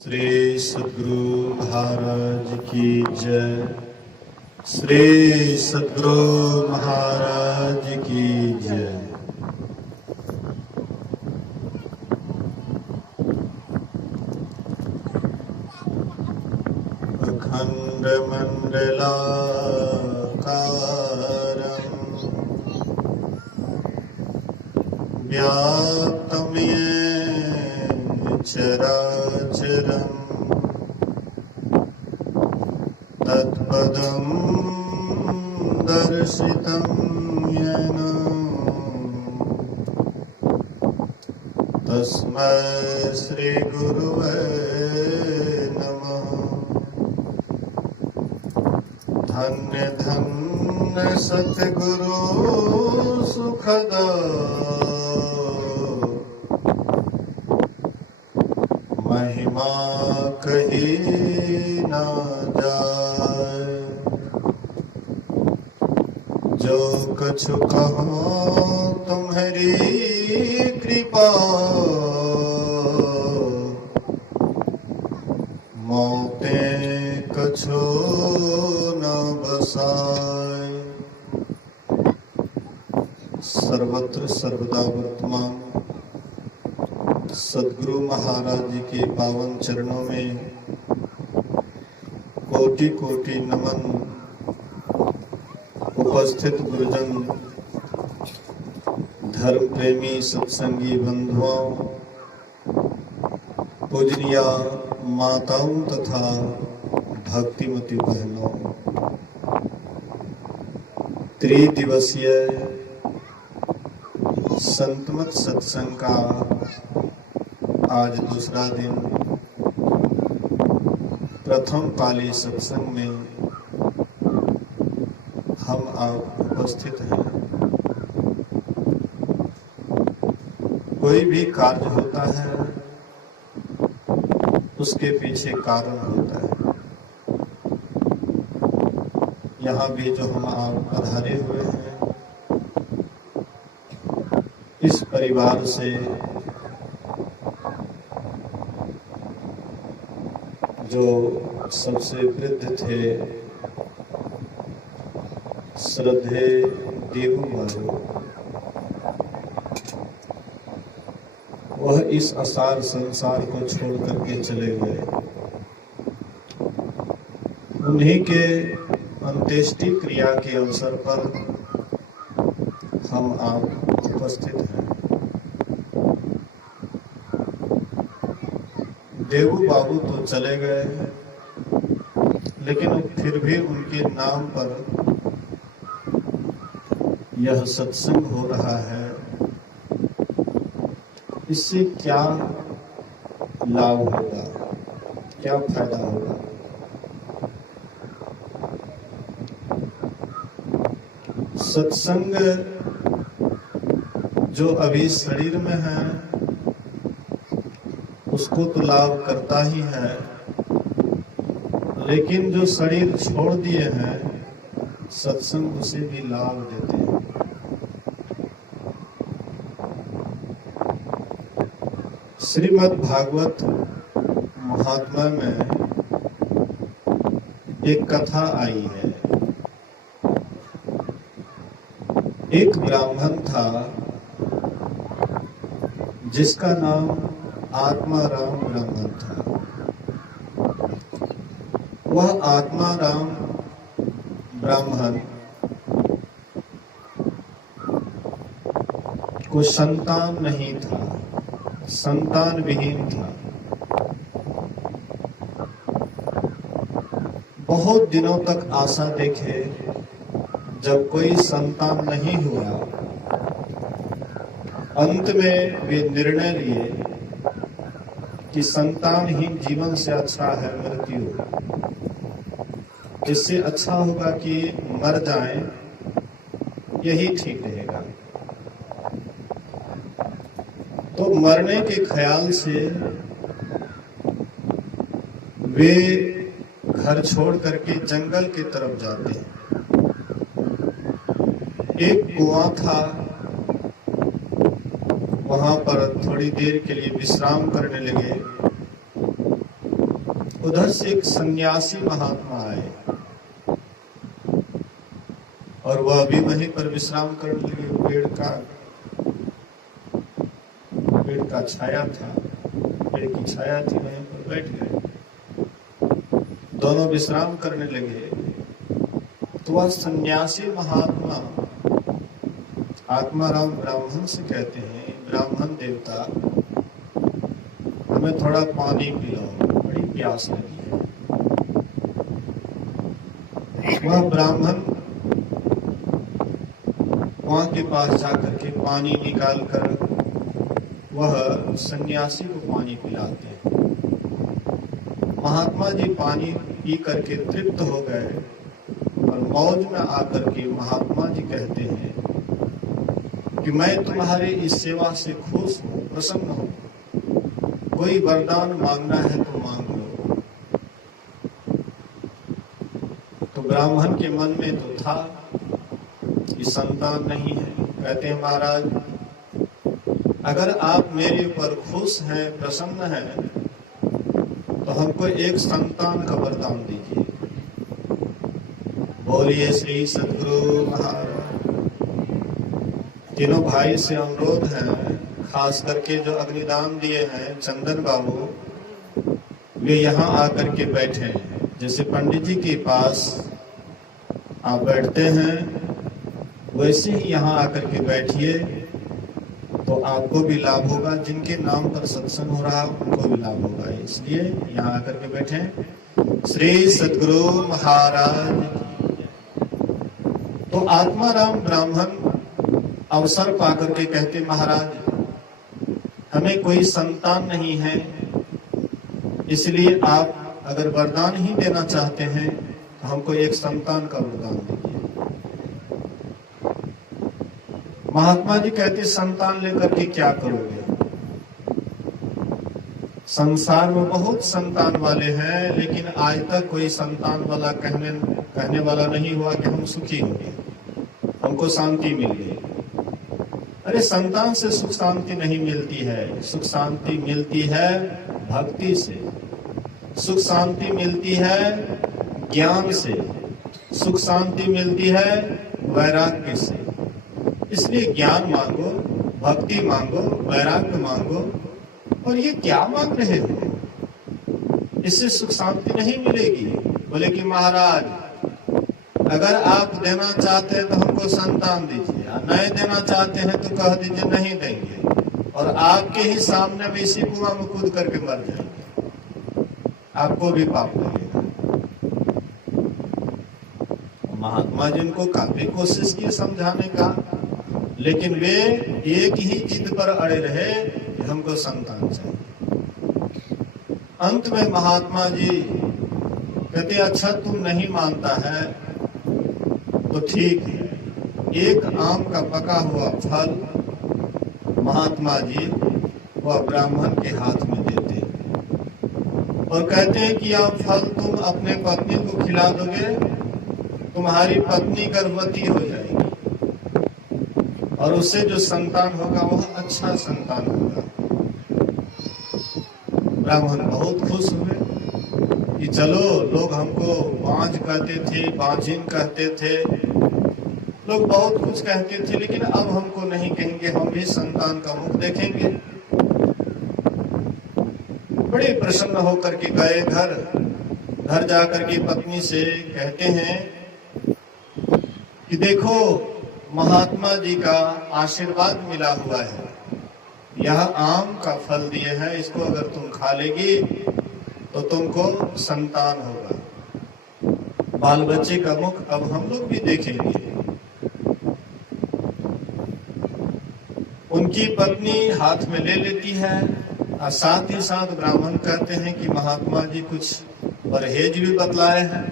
श्री सद्गुरु महाराज की जय। श्री सद्गुरु महाराज की जय। अखंड मंडलाकारं व्याप्तं येन चराचरं तत्पदं दर्शितं येन तस्मै श्री गुरुवे नमः। धन्य धन्य सतगुरु सुखदा महिमा कही ना जाए। जो कछु कहो तुम्हारी कृपा मौते कछु न बसाए। सर्वत्र सर्वदा वर्तमान सद्गुरु महाराज जी के पावन चरणों में कोटि कोटि नमन। उपस्थित गुरुजन, धर्म प्रेमी सत्संगी बंधुओं, पूजनीय माताओं तथा भक्तिमती बहनों, त्रिदिवसीय संतमत सत्संग का आज दूसरा दिन प्रथम पाली सत्संग में हम आप उपस्थित हैं। कोई भी कार्य होता है उसके पीछे कारण होता है। यहाँ भी जो हम आप पधारे हुए हैं, इस परिवार से जो सबसे वृद्ध थे श्रद्धे देवू बाबू, वह इस असार संसार को छोड़ करके चले गए। उन्हीं के अंत्येष्टि क्रिया के अवसर पर हम आप उपस्थित हैं। देवू बाबू तो चले गए, लेकिन फिर भी उनके नाम पर यह सत्संग हो रहा है। इससे क्या लाभ होगा, क्या फायदा होगा? सत्संग जो अभी शरीर में है उसको तो लाभ करता ही है, लेकिन जो शरीर छोड़ दिए हैं सत्संग उसे भी लाभ देते हैं। श्रीमद् भागवत महात्मा में एक कथा आई है। एक ब्राह्मण था जिसका नाम आत्माराम ब्राह्मण था। वह आत्माराम ब्राह्मण को संतान नहीं था, संतान विहीन था। बहुत दिनों तक आशा देखे, जब कोई संतान नहीं हुआ, अंत में वे निर्णय लिए कि संतानहीन जीवन से अच्छा है मृत्यु। इससे अच्छा होगा कि मर जाएं, यही ठीक रहेगा। तो मरने के ख्याल से वे घर छोड़ करके जंगल की तरफ जाते हैं। एक कुआं था, वहां पर थोड़ी देर के लिए विश्राम करने लगे। उधर से एक सन्यासी महात्मा आए और वह भी वहीं पर विश्राम करने लगे। पेड़ का छाया था, पेड़ की छाया थी, वहीं पर बैठ गए। दोनों विश्राम करने लगे तो वह सन्यासी महात्मा आत्माराम ब्राह्मण से कहते हैं, ब्राह्मण देवता हमें थोड़ा पानी पिलाओ, बड़ी प्यास लगी है। वह ब्राह्मण कुआं के पास जाकर के पानी निकाल कर वह सन्यासी को पानी पिलाते हैं। महात्मा जी पानी पी करके तृप्त हो गए और मौज में आकर के महात्मा जी कहते हैं कि मैं तुम्हारे इस सेवा से खुश हूँ, प्रसन्न हूँ, कोई वरदान मांगना है तो मांग लो। तो ब्राह्मण के मन में तो था कि संतान नहीं है। कहते हैं महाराज, अगर आप मेरे ऊपर खुश हैं, प्रसन्न हैं, तो हमको एक संतान का वरदान दीजिए। बोलिए श्री सद्गुरु महाराज। तीनों भाई से अनुरोध है, खास करके जो अग्निदान दिए हैं चंदन बाबू, वे यहाँ आकर के बैठे हैं। जैसे पंडित जी के पास आप बैठते हैं वैसे ही यहाँ आकर के बैठिए, तो आपको भी लाभ होगा, जिनके नाम पर सत्संग हो रहा है उनको भी लाभ होगा। इसलिए यहाँ आकर के बैठे। श्री सद्गुरु महाराज। तो आत्माराम ब्राह्मण अवसर पाकर के कहते, महाराज हमें कोई संतान नहीं है, इसलिए आप अगर वरदान ही देना चाहते हैं तो हमको एक संतान का वरदान दीजिए। महात्मा जी कहते, संतान लेकर के क्या करोगे? संसार में बहुत संतान वाले हैं, लेकिन आज तक कोई संतान वाला कहने वाला नहीं हुआ कि हम सुखी हो गए, हमको शांति मिल गई। अरे संतान से सुख शांति नहीं मिलती है, सुख शांति मिलती है भक्ति से, सुख शांति मिलती है ज्ञान से, सुख शांति मिलती है वैराग्य से। इसलिए ज्ञान मांगो, भक्ति मांगो, वैराग्य मांगो। और ये क्या मांग रहे हो? इससे सुख शांति नहीं मिलेगी। बोले कि महाराज अगर आप देना चाहते हैं तो हमको संतान दीजिए, नहीं देना चाहते हैं तो कह दीजिए नहीं देंगे, और आपके ही सामने में इसी कुआं में कूद करके मर जाएंगे, आपको भी पाप लगेगा। महात्मा जी उनको काफी कोशिश की समझाने का, लेकिन वे एक ही जिद पर अड़े रहे कि हमको संतान चाहिए। अंत में महात्मा जी कहते, अच्छा तुम नहीं मानता है तो ठीक है। एक आम का पका हुआ फल महात्मा जी वह ब्राह्मण के हाथ में देते और कहते हैं कि यह फल तुम अपने पत्नी को खिला दोगे, तुम्हारी पत्नी गर्भवती हो जाएगी और उससे जो संतान होगा वह अच्छा संतान होगा। ब्राह्मण बहुत खुश हुए कि चलो, लोग हमको बांझ कहते थे, बांझिन कहते थे, लोग बहुत कुछ कहते थे, लेकिन अब हमको नहीं कहेंगे, हम भी संतान का मुख देखेंगे। बड़े प्रसन्न होकर के गए घर जाकर के पत्नी से कहते हैं कि देखो महात्मा जी का आशीर्वाद मिला हुआ है, यह आम का फल दिए हैं, इसको अगर तुम खा लेगी तो तुमको संतान होगा, बाल बच्चे का मुख अब हम लोग भी देखेंगे। उनकी पत्नी हाथ में ले लेती है और साथ ही साथ ब्राह्मण कहते हैं कि महात्मा जी कुछ परहेज भी बतलाए हैं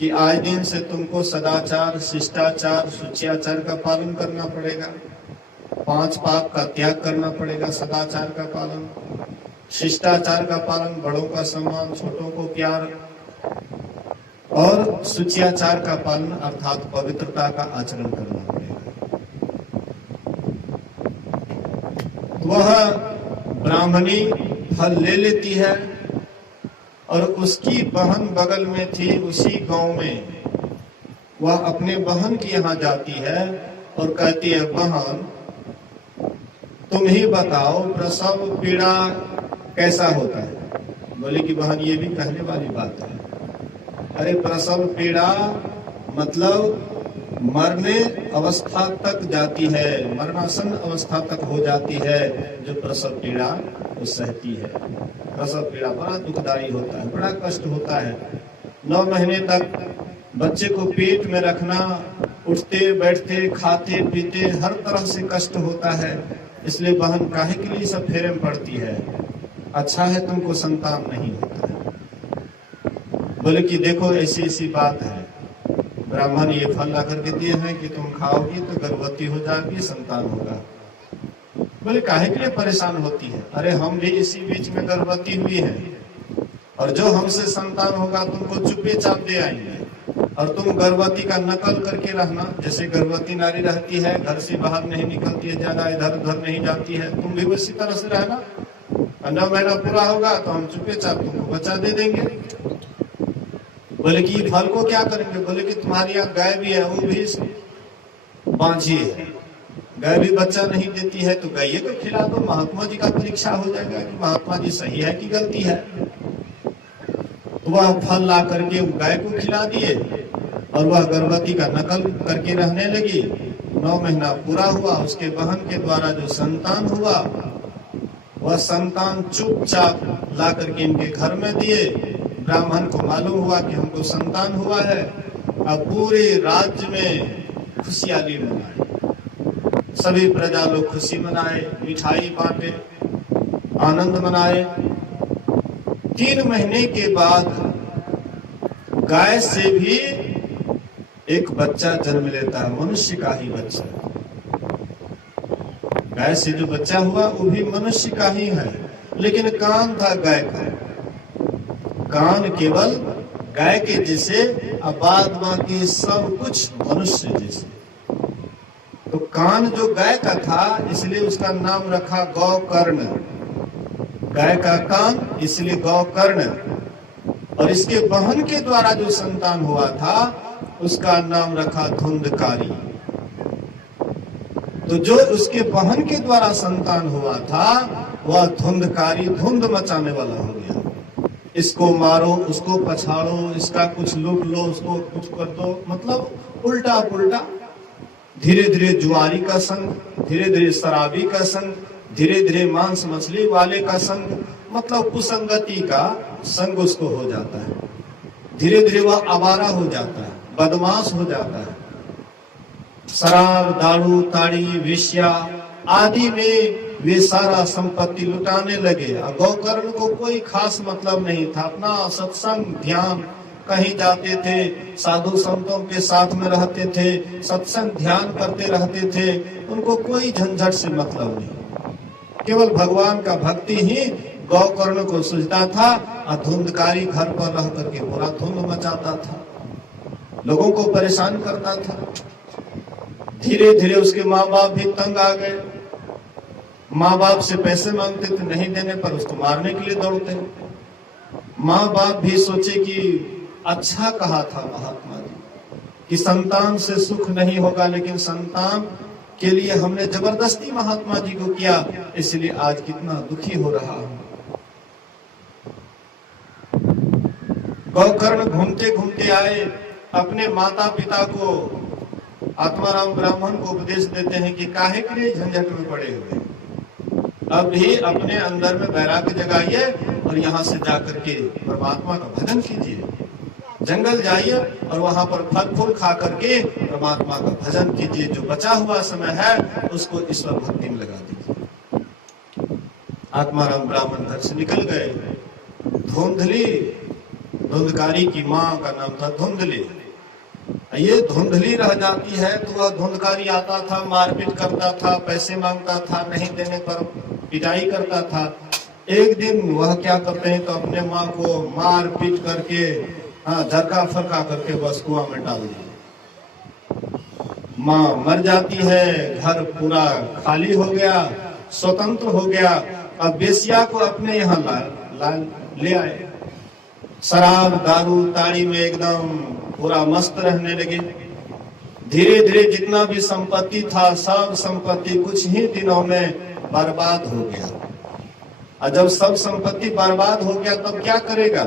कि आज दिन से तुमको सदाचार, शिष्टाचार, शुचियाचार का पालन करना पड़ेगा, 5 पाप का त्याग करना पड़ेगा, सदाचार का पालन, शिष्टाचार का पालन, बड़ों का सम्मान, छोटों को प्यार, और शुचियाचार का पालन अर्थात पवित्रता का आचरण करना पड़ेगा। वह ब्राह्मणी फल ले लेती है और उसकी बहन बगल में थी उसी गांव में। वह अपने बहन के यहाँ जाती है और कहती है, बहन तुम ही बताओ प्रसव पीड़ा कैसा होता है। बोले कि बहन ये भी कहने वाली बात है। अरे प्रसव पीड़ा मतलब मरने अवस्था तक जाती है, मरणासन अवस्था तक हो जाती है जो प्रसव पीड़ा वो सहती है। प्रसव पीड़ा बड़ा दुखदायी होता है, बड़ा कष्ट होता है। 9 महीने तक बच्चे को पेट में रखना, उठते बैठते खाते पीते हर तरह से कष्ट होता है। इसलिए बहन काहे के लिए सब फेरे में पड़ती है। अच्छा है तुमको संतान नहीं होता है। बोले कि देखो ऐसी ऐसी बात है, ब्राह्मण ये फल ला करके दिए हैं कि तुम खाओगी तो गर्भवती हो जाएगी, संतान होगा। बोले काहे के लिए परेशान होती है। अरे हम भी इसी बीच में गर्भवती हुई है और जो हमसे संतान होगा तुमको चुपे चाप दे आएंगे और तुम गर्भवती का नकल करके रहना। जैसे गर्भवती नारी रहती है, घर से बाहर नहीं निकलती है, ज्यादा इधर उधर नहीं जाती है, तुम भी उसी तरह से रहना। 9 महीना पूरा होगा तो हम चुपे चाप तुमको बच्चा दे देंगे। बोले कि फल को क्या करेंगे। बोले कि तुम्हारी यहाँ गाय भी है, वो भी बांझी है, गाय भी बच्चा नहीं देती है, तो गाय को खिला दो। महात्मा जी का परीक्षा हो जाएगा कि महात्मा जी सही है कि गलती है। तो वह फल ला करके गाय को खिला दिए और वह गर्भवती का नकल करके रहने लगी। 9 महीना पूरा हुआ, उसके बहन के द्वारा जो संतान हुआ वह संतान चुपचाप ला करके इनके घर में दिए। ब्राह्मण को मालूम हुआ कि हमको संतान हुआ है। अब पूरे राज्य में खुशहाली मनाई, सभी प्रजा लोग खुशी मनाए, मिठाई बांटे, आनंद मनाए। 3 महीने के बाद गाय से भी एक बच्चा जन्म लेता है, मनुष्य का ही बच्चा। गाय से जो बच्चा हुआ वो भी मनुष्य का ही है, लेकिन कान था गाय का, कान केवल गाय के जैसे, अब बाद बाकी सब कुछ मनुष्य जैसे। तो कान जो गाय का था इसलिए उसका नाम रखा गौकर्ण। गाय का कान इसलिए गौकर्ण। और इसके बहन के द्वारा जो संतान हुआ था उसका नाम रखा धुंधकारी। तो जो उसके बहन के द्वारा संतान हुआ था वह धुंधकारी, धुंध मचाने वाला हो गया। इसको मारो, उसको पछाड़ो, इसका कुछ लूट लो, उसको कुछ कर दो, मतलब उल्टा पुल्टा। धीरे धीरे जुआरी का संग, धीरे धीरे शराबी का संग, धीरे धीरे मांस मछली वाले का संग, मतलब कुसंगति का संग उसको हो जाता है। धीरे धीरे वह आवारा हो जाता है, बदमाश हो जाता है। शराब, दारू, ताड़ी, वेश्या आदि में वे सारा संपत्ति लुटाने लगे। गौकर्ण को कोई खास मतलब नहीं था, अपना सत्संग ध्यान, कहीं जाते थे, साधु संतों के साथ में रहते थे, सत्संग ध्यान करते रहते थे, उनको कोई झंझट से मतलब नहीं। केवल भगवान का भक्ति ही गौकर्ण को सूझता था। और धुंधकारी घर पर रह करके पूरा धुंध मचाता था, लोगों को परेशान करता था। धीरे धीरे उसके माँ बाप भी तंग आ गए। माँ बाप से पैसे मांगते थे, नहीं देने पर उसको मारने के लिए दौड़ते। माँ बाप भी सोचे कि अच्छा कहा था महात्मा जी कि संतान से सुख नहीं होगा, लेकिन संतान के लिए हमने जबरदस्ती महात्मा जी को किया, इसलिए आज कितना दुखी हो रहा हूं। गौकर्ण घूमते घूमते आए, अपने माता पिता को, आत्माराम ब्राह्मण को उपदेश देते हैं कि काहे के लिए झंझट में पड़े हुए, अब भी अपने अंदर में वैराग्य जगाइए और यहाँ से जाकर के परमात्मा का भजन कीजिए। जंगल जाइए और वहां पर फल फूल खा करके परमात्मा का भजन कीजिए। जो बचा हुआ समय है उसको ईश्वर भक्ति में लगा दीजिए। आत्माराम ब्राह्मण घर से निकल गए। धुंधली, धुंधकारी की माँ का नाम था धुंधली। ये धुंधली रह जाती है तो वह धुंधकारी आता था, मारपीट करता था, पैसे मांगता था, नहीं देने पर पिटाई करता था। एक दिन वह क्या करते हैं तो अपने माँ को मार पीट करके झरका फरका करके बस कुआं में डाल दिया। माँ मर जाती है, घर पूरा खाली हो गया, स्वतंत्र हो गया। अब बेसिया को अपने यहाँ ले आए। शराब दारू ताड़ी में एकदम पूरा मस्त रहने लगे। धीरे धीरे जितना भी संपत्ति था सब संपत्ति कुछ ही दिनों में बर्बाद हो गया। और जब सब संपत्ति बर्बाद हो गया तब क्या करेगा?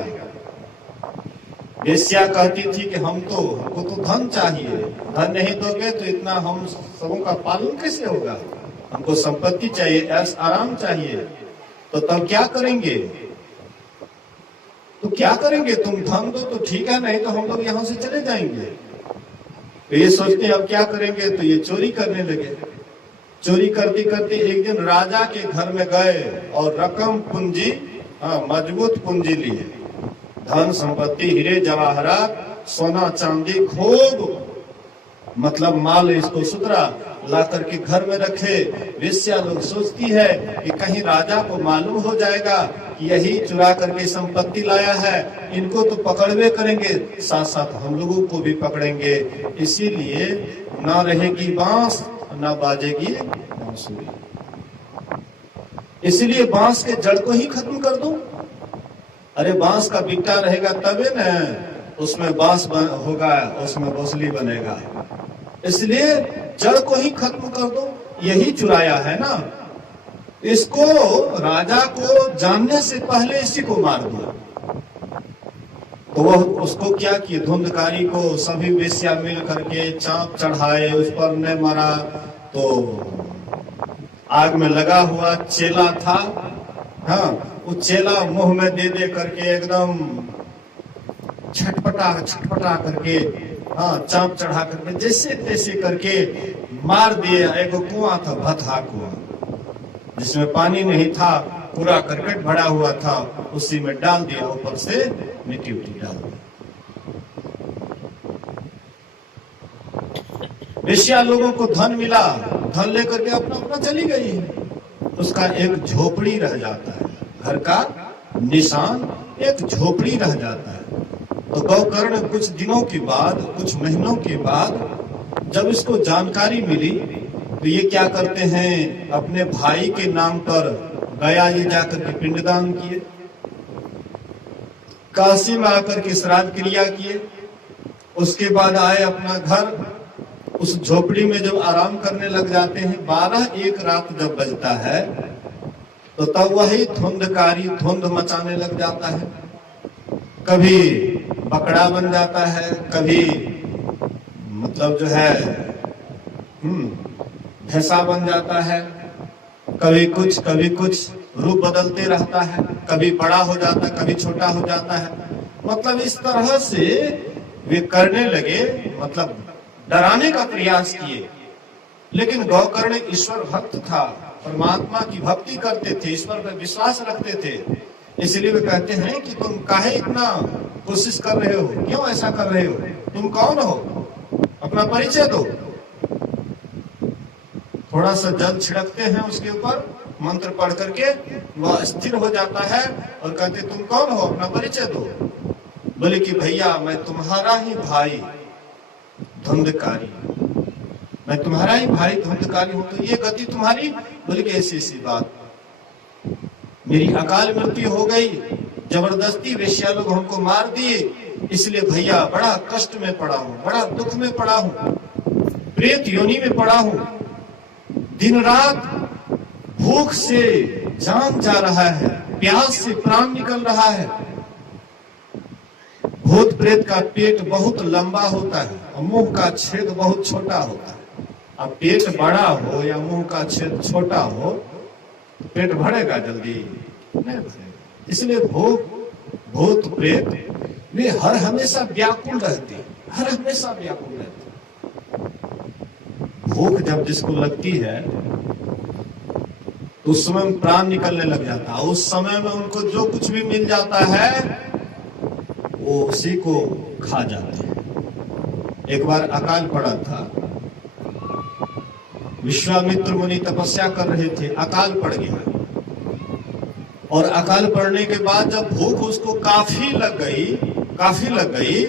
वेश्या कहती थी कि हमको तो धन चाहिए, धन नहीं दोगे तो इतना हम सबों का पालन कैसे होगा, हमको संपत्ति चाहिए, ऐश आराम चाहिए। तो तब क्या करेंगे? तो क्या करेंगे? तुम धन दो तो ठीक है, नहीं तो हम लोग यहाँ से चले जाएंगे। तो ये सोचते अब क्या करेंगे, तो ये चोरी करने लगे। चोरी करते करते एक दिन राजा के घर में गए और रकम पूंजी, मजबूत पूंजी लिए, धन संपत्ति हीरे जवाहरात सोना चांदी खूब मतलब माल इसको सुतरा ला करके घर में रखे। वेश्या लोग सोचती है कि कहीं राजा को मालूम हो जाएगा कि यही चुरा करके संपत्ति लाया है, इनको तो पकड़वे करेंगे, साथ साथ हम लोगों को भी पकड़ेंगे, इसीलिए ना रहेगी बांस ना बाजेगी बांसुरी, इसलिए बांस के जड़ को ही खत्म कर दो। अरे बांस का बिट्टा रहेगा तबे न उसमें बांस होगा, उसमें बांसुरी बनेगा, इसलिए जड़ को ही खत्म कर दो। यही चुराया है ना, इसको राजा को जानने से पहले इसी को मार दिया। तो वह उसको क्या किए, धुंधकारी को सभी वेश्या मिल करके चाप चढ़ाए, उस पर ने मारा। तो आग में लगा हुआ चेला था, हाँ, वो चेला मुंह में दे दे करके एकदम छटपटा छटपटा करके, हाँ, चाप चढ़ा करके जैसे तैसे करके मार दिए। एक कुआं था, भथा कुआं, जिसमें पानी नहीं था, पूरा करकट भरा हुआ था, उसी में डाल दिया, ऊपर से मिट्टी उट्टी डाल दी। वेश्या लोगों को धन मिला, धन लेकर के अपना अपना चली गई। उसका एक झोपड़ी रह जाता है, घर का निशान एक झोपड़ी रह जाता है। तो गौकर्ण कुछ दिनों के बाद, कुछ महीनों के बाद जब इसको जानकारी मिली तो ये क्या करते हैं, अपने भाई के नाम पर गया ये जाकर के पिंडदान किए, काशी में आकर के श्राद्ध क्रिया किए। उसके बाद आए अपना घर, उस झोपड़ी में जब आराम करने लग जाते हैं, 12-1 रात जब बजता है तो तब वही धुंधकारी धुंध मचाने लग जाता है। कभी बकड़ा बन जाता है, कभी मतलब जो है भैंसा बन जाता है, कभी कुछ रूप बदलते रहता है, कभी बड़ा हो जाता है, कभी छोटा हो जाता है। मतलब इस तरह से वे करने लगे, मतलब डराने का प्रयास किए। लेकिन गौकर्ण ईश्वर भक्त था, परमात्मा की भक्ति करते थे, ईश्वर पर विश्वास रखते थे, इसलिए वे कहते हैं कि तुम काहे इतना कोशिश कर रहे हो, क्यों ऐसा कर रहे हो, तुम कौन हो, अपना परिचय दो। थोड़ा सा जल छिड़कते हैं उसके ऊपर, मंत्र पढ़ करके वह स्थिर हो जाता है और कहते तुम कौन हो, अपना परिचय दो। बोले कि भैया मैं तुम्हारा ही भाई धुंधकारी, मैं तुम्हारा ही भाई धुंधकारी हूं, तो ये गति तुम्हारी। बोले कि ऐसी ऐसी बात, मेरी अकाल मृत्यु हो गई, जबरदस्ती वेश्या लोग हमको मार दिए, इसलिए भैया बड़ा कष्ट में पड़ा हूं, बड़ा दुख में पड़ा हूं, प्रेत योनि में पड़ा हूं, दिन रात भूख से जान जा रहा है, प्यास से प्राण निकल रहा है। भूत प्रेत का पेट बहुत लंबा होता है और मुंह का छेद बहुत छोटा होता है। अब पेट बड़ा हो या मुंह का छेद छोटा हो, पेट भरेगा जल्दी नहीं भरेगा। इसलिए भूत प्रेत वे हर हमेशा व्याकुल रहते, हर हमेशा व्याकुल रहते। भूख जब जिसको लगती है तो उस समय प्राण निकलने लग जाता है, उस समय में उनको जो कुछ भी मिल जाता है वो उसी को खा जाते हैं। एक बार अकाल पड़ा था, विश्वामित्र मुनि तपस्या कर रहे थे, अकाल पड़ गया, और अकाल पड़ने के बाद जब भूख उसको काफी लग गई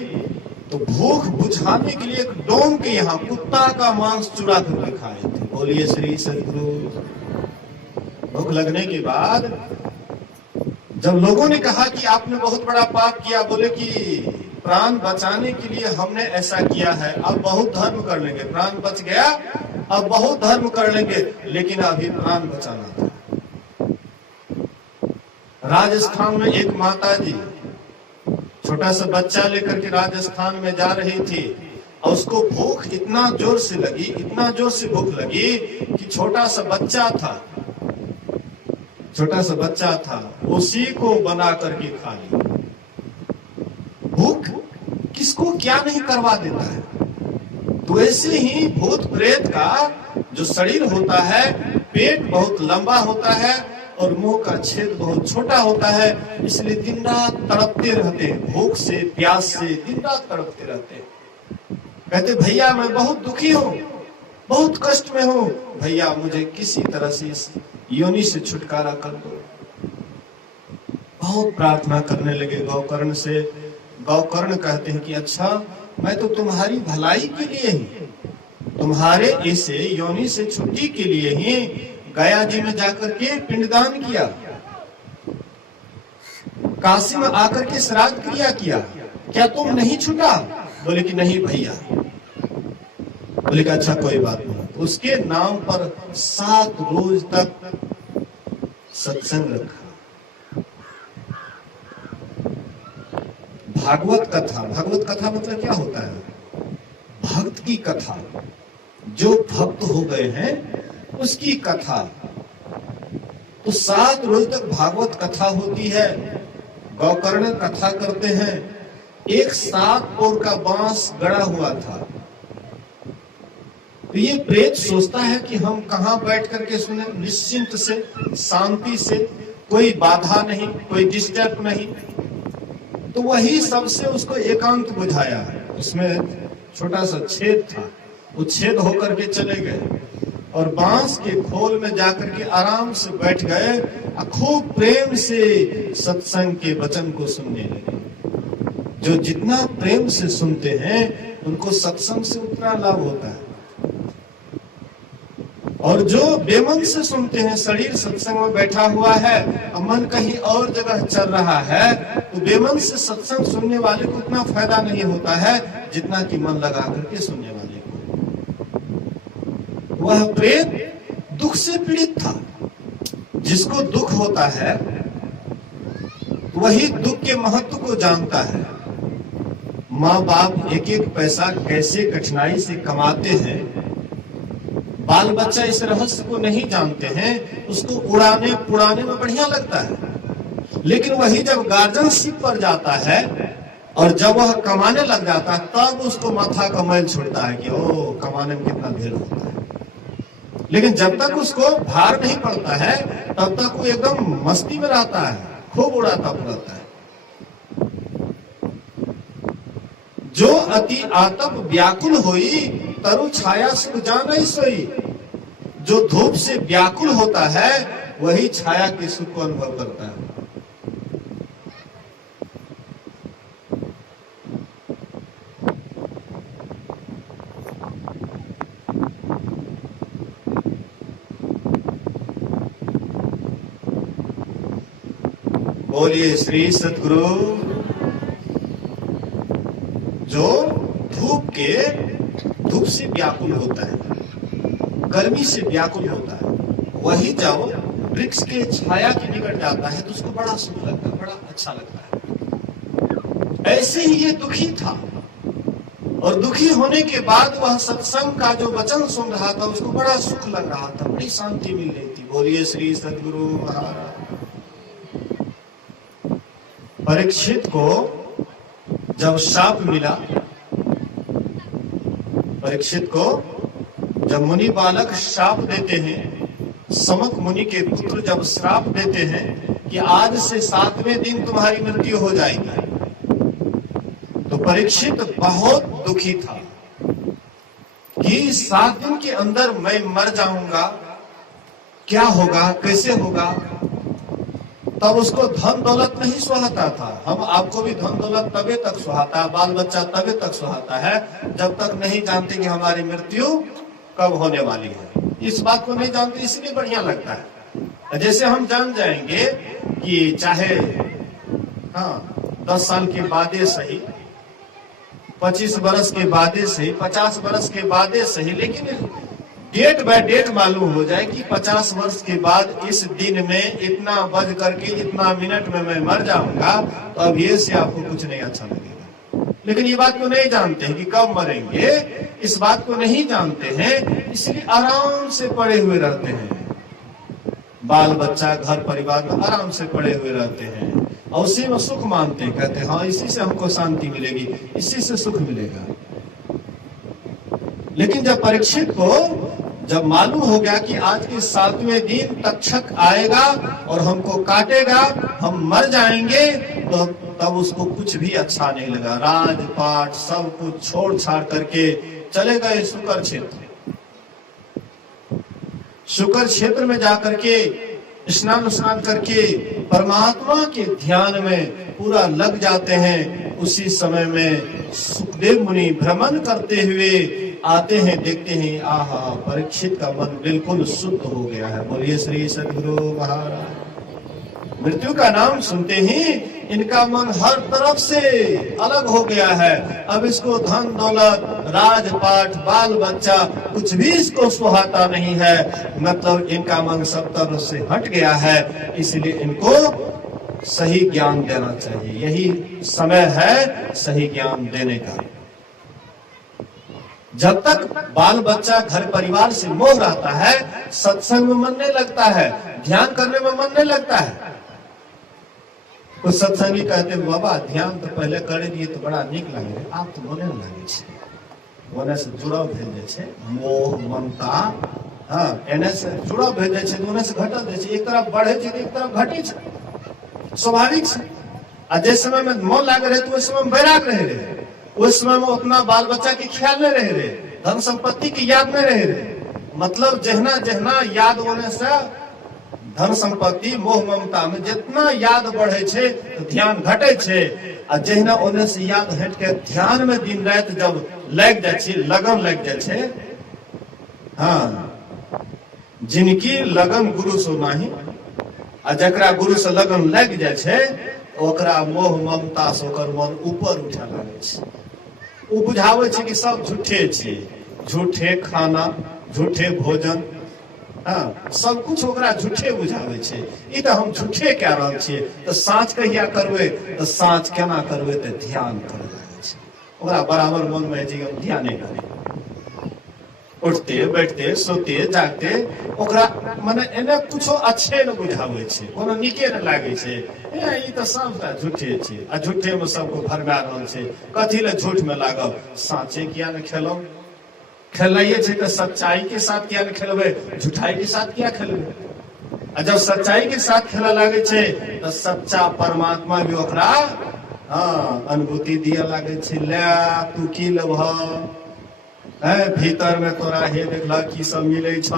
तो भूख बुझाने के लिए एक डोम के यहाँ कुत्ता का मांस चुरा कर खाए थे। बोलिए श्री सद्गुरु। भूख लगने के बाद जब लोगों ने कहा कि आपने बहुत बड़ा पाप किया, बोले कि प्राण बचाने के लिए हमने ऐसा किया है, अब बहुत धर्म कर लेंगे, प्राण बच गया अब बहुत धर्म कर लेंगे, लेकिन अभी प्राण बचाना था। राजस्थान में एक माता जी छोटा सा बच्चा लेकर के राजस्थान में जा रही थी, और उसको भूख इतना जोर से लगी, इतना जोर से भूख लगी कि छोटा सा बच्चा था उसी को बना करके खा ली। भूख किसको क्या नहीं करवा देता है। तो ऐसे ही भूत प्रेत का जो शरीर होता है, पेट बहुत लंबा होता है और मुंह का छेद बहुत छोटा होता है, इसलिए दिन रात तड़पते रहते हैं, भूख से प्यास से दिन रात तड़पते रहते हैं। कहते भैया मैं बहुत दुखी हूँ, बहुत कष्ट में हूँ, भैया मुझे किसी तरह से इस योनि से छुटकारा कर दो। बहुत प्रार्थना करने लगे गौकर्ण से। गौकर्ण कहते हैं कि अच्छा, मैं तो तुम्हारी भलाई के लिए ही, तुम्हारे इसे योनि से छुट्टी के लिए ही गया जी में जाकर के पिंडदान किया, काशी में आकर के श्राद्ध क्रिया किया, क्या तुम नहीं छूटा? बोले कि नहीं भैया। बोले कि अच्छा कोई बात नहीं। उसके नाम पर 7 रोज तक सत्संग रखा। भागवत कथा मतलब क्या होता है? भक्त की कथा, जो भक्त हो गए हैं उसकी कथा। तो 7 रोज तक भागवत कथा होती है, गौकर्ण कथा करते हैं। एक 7 पोर का बांस गड़ा हुआ था। तो ये प्रेत सोचता है कि हम कहां बैठ करके सुने, निश्चिंत से, शांति से, कोई बाधा नहीं, कोई डिस्टर्ब नहीं। तो वही सबसे उसको एकांत बुझाया है। उसमें छोटा सा छेद था, वो छेद होकर के चले गए और बांस के खोल में जाकर के आराम से बैठ गए, खूब प्रेम से सत्संग के वचन को सुनने लगे। जो जितना प्रेम से सुनते हैं उनको सत्संग से उतना लाभ होता है, और जो बेमन से सुनते हैं, शरीर सत्संग में बैठा हुआ है और मन कहीं और जगह चल रहा है, तो बेमन से सत्संग सुनने वाले को उतना फायदा नहीं होता है जितना कि मन लगा करके सुनने वाले को। वह प्रेत दुख से पीड़ित था। जिसको दुख होता है वही दुख के महत्व को जानता है। माँ बाप एक एक पैसा कैसे कठिनाई से कमाते हैं, बाल बच्चा इस रहस्य को नहीं जानते हैं, उसको उड़ाने पुड़ाने में बढ़िया लगता है। लेकिन वही जब गार्जियनशिप पर जाता है और जब वह कमाने लग जाता है, तब उसको माथा का मैल छोड़ता है कि ओ कमाने में कितना ढेर होता है। लेकिन जब तक उसको भार नहीं पड़ता है तब तक वो एकदम मस्ती में रहता है, खूब उड़ाता रहता है। जो अति आतप व्याकुल होई, तरु छाया सुख जान सोई। जो धूप से व्याकुल होता है वही छाया के सुख को अनुभव करता है। बोलिए श्री सद्गुरु। जो धूप से व्याकुल होता है, गर्मी से व्याकुल होता है, वही जब वृक्ष के छाया के निकट जाता है तो उसको बड़ा सुख लगता है, बड़ा अच्छा लगता है। ऐसे ही ये दुखी था, और दुखी होने के बाद वह सत्संग का जो वचन सुन रहा था उसको बड़ा सुख लग रहा था, बड़ी शांति मिल रही थी। बोलिए श्री सद्गुरु महाराज। परीक्षित को जब शाप मिला, परीक्षित को जब मुनि बालक शाप देते हैं, समक मुनि के पुत्र जब श्राप देते हैं कि आज से 7वें दिन तुम्हारी मृत्यु हो जाएगी, तो परीक्षित बहुत दुखी था कि 7 दिन के अंदर मैं मर जाऊंगा, क्या होगा, कैसे होगा। तब उसको धन दौलत नहीं सुहाता था। हम आपको भी धन दौलत तबे तक सुहाता है, बाल बच्चा तबे तक सुहाता है जब तक नहीं जानते कि हमारी मृत्यु कब होने वाली है। इस बात को नहीं जानते इसलिए बढ़िया लगता है। जैसे हम जान जाएंगे कि चाहे 10 साल के बादे सही, 25 बरस के बादे सही, 50 बरस के बादे सही, लेकिन डेट बाय डेट मालूम हो जाए कि 50 वर्ष के बाद इस दिन में इतना बज करके इतना मिनट में मैं मर जाऊंगा, तो अब ये से आपको कुछ नहीं अच्छा लगेगा। लेकिन ये बात को नहीं जानते हैं कि कब मरेंगे, इस बात को नहीं जानते हैं, इसलिए आराम से पड़े हुए रहते हैं। बाल बच्चा घर परिवार में आराम से पड़े हुए रहते हैं और उसी में सुख मानते हैं, कहते हैं हाँ इसी से हमको शांति मिलेगी, इसी से सुख मिलेगा। लेकिन जब परीक्षित को जब मालूम हो गया कि आज के 7वें दिन तक्षक आएगा और हमको काटेगा, हम मर जाएंगे, तो तब उसको कुछ भी अच्छा नहीं लगा। राजपाट सब कुछ छोड़ छाड़ करके चले गए शुकर क्षेत्र। शुकर क्षेत्र में जाकर के स्नान करके परमात्मा के ध्यान में पूरा लग जाते हैं। उसी समय में सुखदेव मुनि भ्रमण करते हुए आते हैं, देखते हैं आहा परीक्षित का मन बिल्कुल शुद्ध हो गया है। बोलिए श्री सद्गुरु महाराज। मृत्यु का नाम सुनते ही इनका मन हर तरफ से अलग हो गया है। अब इसको धन दौलत, राजपाट, बाल बच्चा कुछ भी इसको सुहाता नहीं है। मतलब इनका मन सब तरफ से हट गया है। इसलिए इनको सही ज्ञान देना चाहिए। यही समय है सही ज्ञान देने का। जब तक बाल बच्चा घर परिवार से मोह रहता है, सत्संग में मन नहीं लगता है, ध्यान करने में मन नहीं लगता है। कुछ सत्संगी कहते बाबा ध्यान तो पहले करे दिए तो बड़ा नीक लगे, आप तो बोले न लगे बोने से जुड़ाव भेजे छे, मोह ममता एने से जुड़ाव भेजे छे, ओने से घटल दे छे। एक तरफ बढ़े छे, एक तरफ घटे छे, स्वाभाविक छे। आ जिस समय में मोह लागे रहे तो उस समय में बैराग रहे, उस समय में अपना बाल बच्चा के ख्याल नहीं रहे, धन संपत्ति की याद नहीं रहे। मतलब जहना जहना याद होने से धन संपत्ति मोह ममता में जितना याद बढ़े छे तो ध्यान घटे छे। आ जहिना ओने से याद हट के ध्यान में दिन रात जब लग जाए छे, लगन लग जाए छे, जिनकी लगन गुरु से नाही, आ जकरा गुरु से लगन लग जाए छे ओकरा मोह ममता से ओकर मन ऊपर उठा लागे छे। वो बुझावे छे कि सब झूठे छे, झूठे खाना, झूठे भोजन, सब कुछ ओकरा झूठे बुझावे छे। ई तो हम झूठे कह रहल छियै, तो साँच कहिया करबे, तो साँच केना करबे, तो ध्यान करे लागे छे। ओकरा बराबर मन में जी हम ध्यान नहीं करी, उठते बैठते सोते जागते ओकरा माने एने कुछो अच्छे न बुझावे छे, कोनो नीके न लागे छे। ई तो सबटा झूठे छे, आ झूठे में सबको भरमा रहल छे। कथी ले झूठ में लागब, साँचे किया न खेलो, खेलाइए छे तो सच्चाई के साथ क्या खेलबे, झूठाई के साथ क्या खेलबे। जब सच्चाई के साथ खेला लागे छे तो सच्चा परमात्मा भी ओकरा अनुभूति दिया लागे छे। ले तू की लेबह, भीतर में तोरा हे देखला की सब मिले छ,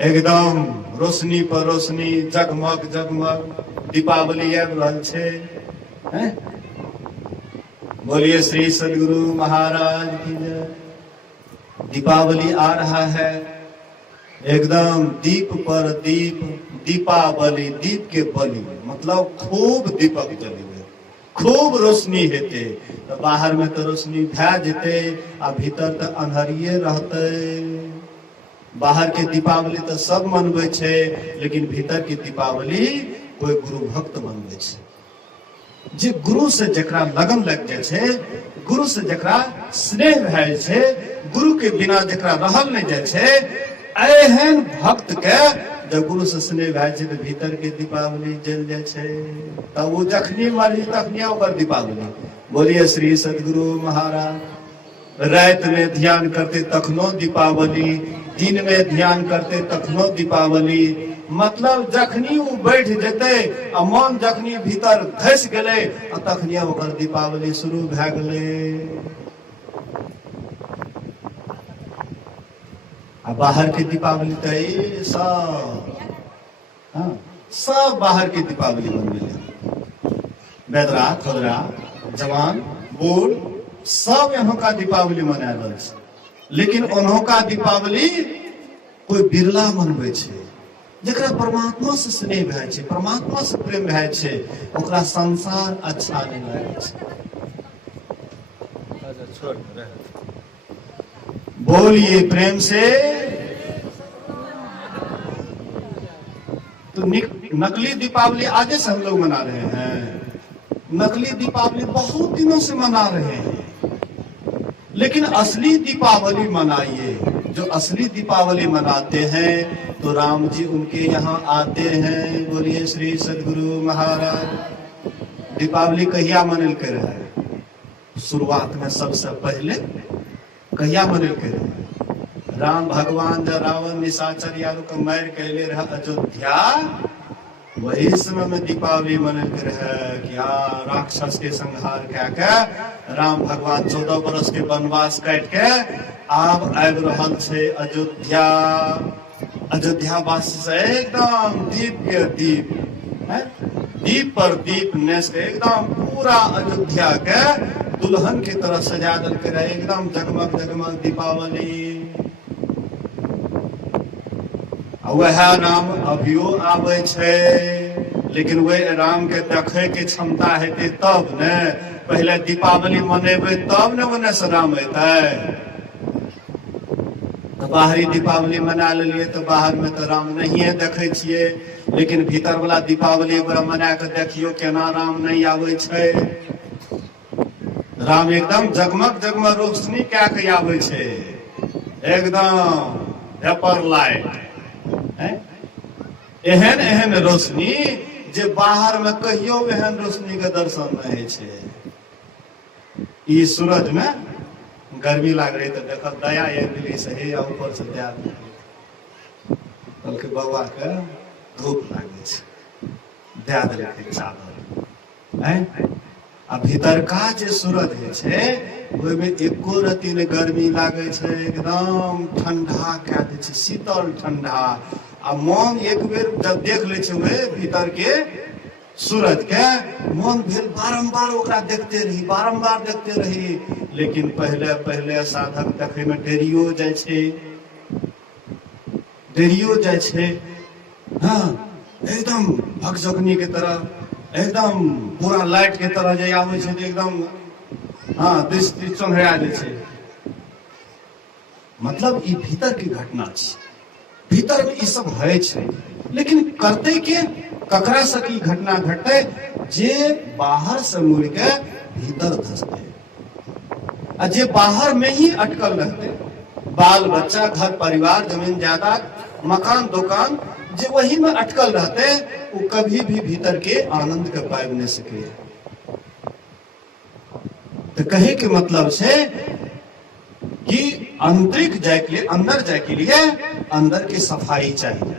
एकदम रोशनी पर रोशनी, जगमग जगमग दीपावली आबि रहल छे। बोलिए श्री सद्गुरु महाराज की जय। दीपावली आ रहा है, एकदम दीप पर दीप, दीपावली, दीप के बलि, मतलब खूब दीपक जलेबे, खूब रोशनी हेते। तो बाहर में तो रोशनी भै जेते, आ भीतर तो अन्हरिये रहते। बाहर के दीपावली तो सब मनबे छे, लेकिन भीतर के दीपावली कोई गुरु भक्त मनबे छे। जे गुरु से जकरा लगन लग जाए छे, गुरु से जकरा स्नेह भय छे, गुरु के बिना जकरा रहल नहीं जाए छे, एहन भक्त के जब गुरु से स्नेह भय छे तो भीतर के दीपावली जल जाए छे। तब वो जखनी मरी तखनी ओकर दीपावली। बोलिए श्री सद्गुरु महाराज। रात में ध्यान करते तखनो दीपावली, दिन में ध्यान करते तखनो दीपावली। मतलब जखनी वो बैठ जेते आ मन जखनी भीतर धस गेले तखनी ओकर दीपावली शुरू भए गेले। आ बाहर के दीपावली तो सब बाहर के दीपावली बन गए। बेदरा खुदरा जवान बूढ़ सब यहाँ का दीपावली मना रहा, लेकिन उन्हों का दीपावली कोई बिरला मनबै छै, जकरा परमात्मा से स्नेह भए छै, परमात्मा से प्रेम भए छै, ओकरा संसार अच्छा नहीं लगे छै। बोलिए प्रेम से। तो नकली दीपावली आगे से हम लोग मना रहे हैं, नकली दीपावली बहुत दिनों से मना रहे हैं, लेकिन असली दीपावली मनाइए। जो असली दीपावली मनाते हैं तो राम जी उनके यहाँ आते हैं। बोलिए श्री सदगुरु महाराज। दीपावली कहिया मनल के रहे? शुरुआत में सबसे पहले कहिया मनल के रहे? राम भगवान जब रावण निशाचर यारू को मार के ले रहा अयोध्या, वही समय में दीपावली मनल के रहे। क्या राक्षस के संहार क्या क्या राम भगवान 14 बरस के वनवास काट के आब आबि रहल छै अयोध्या। अयोध्या वासी से एकदम दीप के दीप, दीप पर दीप नेस के एकदम पूरा अयोध्या के दुल्हन की तरह सजा दल के रहे, एकदम जगमग जगमग दीपावली। वह राम अभियो आबै छै, लेकिन वह राम के देखे के क्षमता हेतै तब ने। पहले दीपावली मनेबै तब ने ओने से राम अयतै। तो बाहरी दीपावली मना लेलिए तो बाहर में तो राम नहीं देखे छिए, लेकिन भीतर वाला दीपावली एक बार मना के देखियो केना राम नहीं आबै छै। राम एकदम जगमग जगमग रोशनी क्या के आबै छै, एकदम वेपर लाइट, एहन एहन रोशनी जे बाहर में कहियो एहन रोशनी के दर्शन नहीं छै। ई सूरज में गर्मी लाग रही तो देख दया एक मिली से हे ऊपर से दया बल्कि बउआ के धूप लागे छै, दया देलकै चादर। आ भीतर का जे सूरज है छै ओहिमे एको रति ने गर्मी लागे छै, एकदम ठंडा कए दै छै, शीतल ठंडा। आ मन एक बेर जब देख ले छै वे भीतर के सूरज के, मन भेल बारंबार ओकरा देखते रही, बारंबार देखते रही। लेकिन पहले पहले साधक देखे में देरियो जाय छै, देरियो जाय छै। हाँ, एकदम भगजगनी के तरह, एकदम पूरा लाइट के तरह जे आबै छै एकदम हाँ दृष्टि चन्हरा जाय छै। मतलब ई भीतर की घटना छै, भीतर में ई सब है छै। लेकिन करते के ककरा से की घटना घटते जे बाहर से मुड़ के भीतर धसते, आ जे बाहर में ही अटकल रहते, बाल बच्चा घर परिवार जमीन जायदाद मकान दुकान जे वही में अटकल रहते, वो कभी भी भीतर के आनंद के पाबि नहीं सके। तो कहे के मतलब है कि आंतरिक जाए के लिए, अंदर जाए के लिए अंदर की सफाई चाहिए।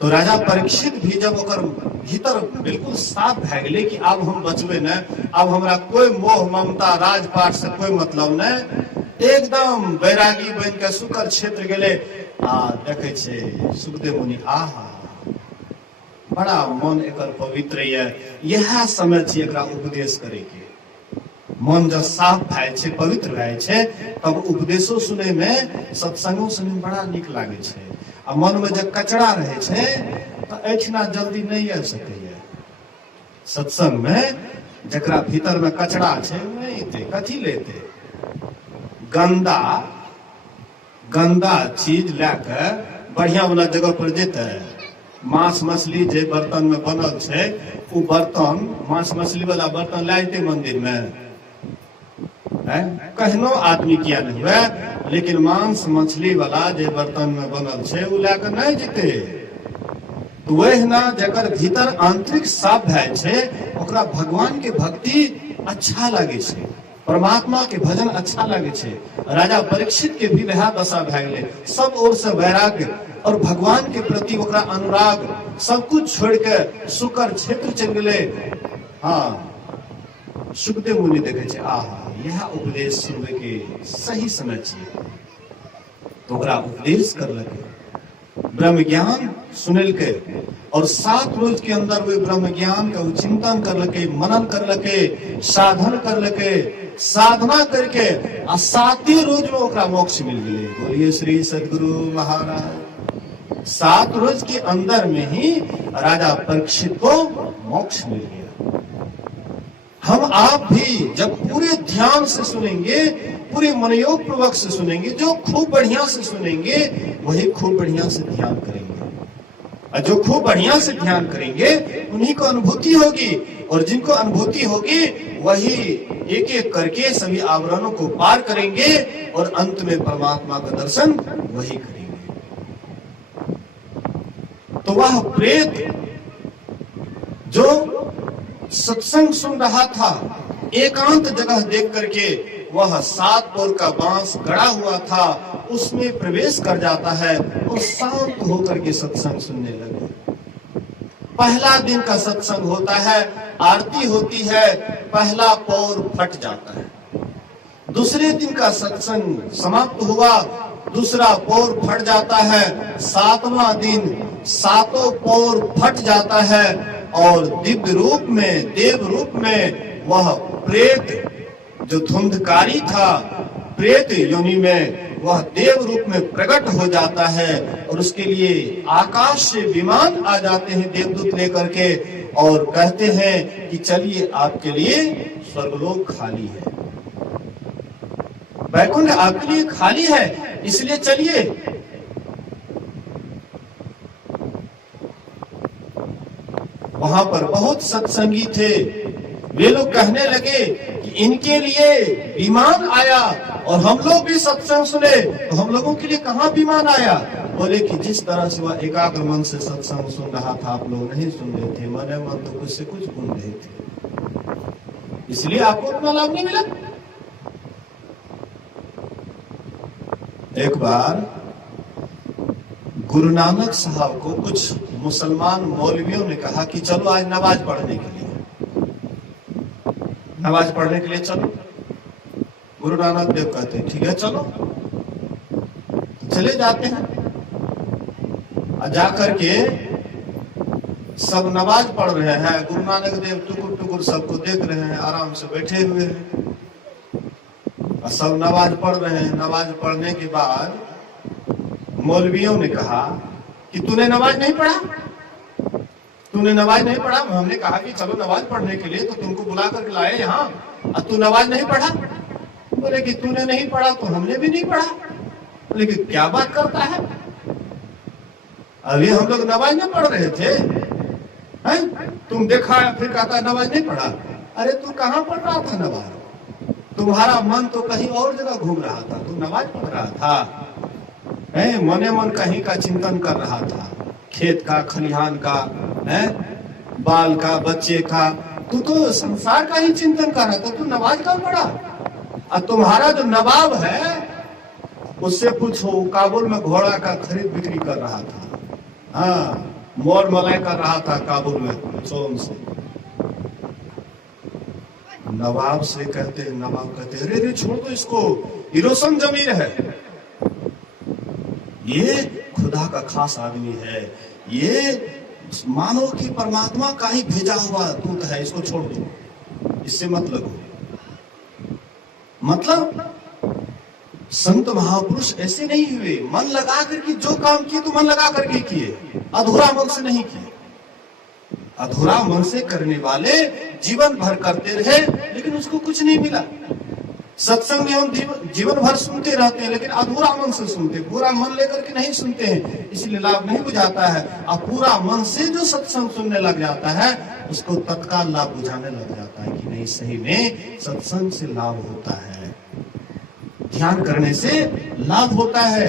तो राजा परीक्षित भी जब ओकर भीतर बिल्कुल साफ भए गेलै कि आब हम बचबे न, अब हमरा कोई मोह ममता राजपाट से कोई मतलब न, एकदम बैरागी बन के शुक्र क्षेत्र गेले। आ देखे छे सुखदेव मुनि, आहा बड़ा मन एकर पवित्र ये, यह समय छै एकरा उपदेश करे के। मन जब साफ भए छै, पवित्र भए छै, तब उपदेशो सुने में सत्संगो सुने में बड़ा नीक लागे छै। आ मन में जब कचरा रहे छै तो एठिना जल्दी नहीं आ सकैया। सत्संग में जकरा भीतर में कचरा छै नहीं थे, कथी लेते? गंदा गंदा चीज लेके बढ़िया वाला जगह पर जेते। मांस मछली जे बर्तन में बनल छै, वो बर्तन मांस मछली वाला बर्तन ला जेते मंदिर में, कहनो आदमी किया नहीं हुआ, लेकिन मांस मछली वाला जे बर्तन में बनल छै वो लेके नहीं जेते। तो वह ना जकर भीतर आंतरिक साफ भए छै, ओकरा भगवान के भक्ति अच्छा लगे छै, परमात्मा के भजन अच्छा लगे छै। राजा परीक्षित के भी वह दशा भए गेलै, सब ओर से वैराग्य और भगवान के प्रति ओकरा अनुराग, सब कुछ छोड़ के शुक्र क्षेत्र चल गेलै। हाँ, सुखदेव मुनि देखे छै, आहा यह उपदेश सुनबे के सही समय चाहिए, तो ओकरा उपदेश करलकै, ब्रह्म ज्ञान सुनलकै, और 7 रोज के अंदर वे ब्रह्म ज्ञान का चिंतन करलकै, मनन करलकै, साधन करलकै, साधना करके आ 7 रोज में ओकरा मोक्ष मिल गेलै। बोलिए श्री सदगुरु महाराज। 7 रोज के अंदर में ही राजा परीक्षित को मोक्ष मिल गया। हम आप भी जब पूरे ध्यान से सुनेंगे, पूरे मनोयोग पूर्वक से सुनेंगे, जो खूब बढ़िया से सुनेंगे वही खूब बढ़िया से ध्यान करेंगे, और जो खूब बढ़िया से ध्यान करेंगे उन्हीं को अनुभूति होगी, और जिनको अनुभूति होगी वही एक एक करके सभी आवरणों को पार करेंगे और अंत में परमात्मा का दर्शन वही करेंगे। तो वह प्रेत जो सत्संग सुन रहा था, एकांत जगह देख करके वह 7 पौर का बांस गड़ा हुआ था, उसमें प्रवेश कर जाता है और शांत होकर के सत्संग सुनने लगे। पहला दिन का सत्संग होता है, आरती होती है, पहला पौर फट जाता है। दूसरे दिन का सत्संग समाप्त हुआ, दूसरा पौर फट जाता है। 7वां दिन 7 पौर फट जाता है और दिव्य रूप में, देव रूप में वह प्रेत जो धुंधकारी था, प्रेत योनि में वह देव रूप में प्रकट हो जाता है, और उसके लिए आकाश से विमान आ जाते हैं देवदूत लेकर के, और कहते हैं कि चलिए आपके लिए स्वर्गलोक खाली है, वैकुंठ आपके लिए खाली है, इसलिए चलिए। वहां पर बहुत सत्संगी थे, वे लोग कहने लगे कि इनके लिए विमान आया और हम लोग भी सत्संग सुने, तो हम लोगों के लिए कहाँ विमान आया? बोले कि जिस तरह से वह एकाग्र मन से सत्संग सुन रहा था आप लोग नहीं सुन रहे थे, मने मन तो कुछ से कुछ सुन रहे थे, इसलिए आपको उतना लाभ नहीं मिला। एक बार गुरु नानक साहब को कुछ मुसलमान मौलवियों ने कहा कि चलो आज नमाज पढ़ने के लिए, नमाज पढ़ने के लिए चलो। गुरु नानक देव कहते हैं ठीक है चलो, चले जाते हैं। जाकर के सब नमाज पढ़ रहे हैं, गुरु नानक देव टुकुर टुकुर सबको देख रहे हैं, आराम से बैठे हुए हैं, और सब नमाज पढ़ रहे हैं। नमाज पढ़ने के बाद मौलवियों ने कहा कि तूने नमाज नहीं पढ़ा, तूने नमाज नहीं पढ़ा। हमने कहा कि चलो नमाज पढ़ने के लिए तो तुमको बुला करके लाए यहाँ, और तू नमाज नहीं पढ़ा। बोले कि तूने नहीं पढ़ा तो हमने भी नहीं पढ़ा। बोले कि क्या बात करता है, अभी हम लोग नमाज नहीं पढ़ रहे थे, हैं? तुम देखा फिर कहता नमाज नहीं पढ़ा। अरे तू कहाँ पढ़ रहा था नमाज? तुम्हारा मन तो कहीं और जगह घूम रहा था, तू नमाज पढ़ रहा था, मने मन कहीं का चिंतन कर रहा था, खेत का, खलिहान का, बाल का, बच्चे का, तू तो संसार का ही चिंतन कर रहा था, तू नमाज कब पढ़ा? और तुम्हारा जो नवाब है उससे पूछो, काबुल में घोड़ा का खरीद बिक्री कर रहा था, हाँ, मोर मलाई कर रहा था काबुल में सोम से। नवाब से कहते, नवाब कहते अरे रे छोड़ दो इसको, ये रोशन जमीर है, ये खुदा का खास आदमी है, ये मानो कि परमात्मा का ही भेजा हुआ दूत है, इसको छोड़ दो, इससे मत लगो। मतलब संत महापुरुष ऐसे नहीं हुए, मन लगा करके जो काम किए तो मन लगा करके किए, अधूरा मन से नहीं किए। अधूरा मन से करने वाले जीवन भर करते रहे लेकिन उसको कुछ नहीं मिला। सत्संग में हम जीवन भर सुनते रहते हैं लेकिन अधूरा मन से सुनते, पूरा मन लेकर के नहीं सुनते हैं, इसलिए लाभ नहीं बुझाता है। और पूरा मन से जो सत्संग सुनने लग जाता है उसको तत्काल लाभ बुझाने लग जाता है कि नहीं सही में सत्संग से लाभ होता है, ध्यान करने से लाभ होता है।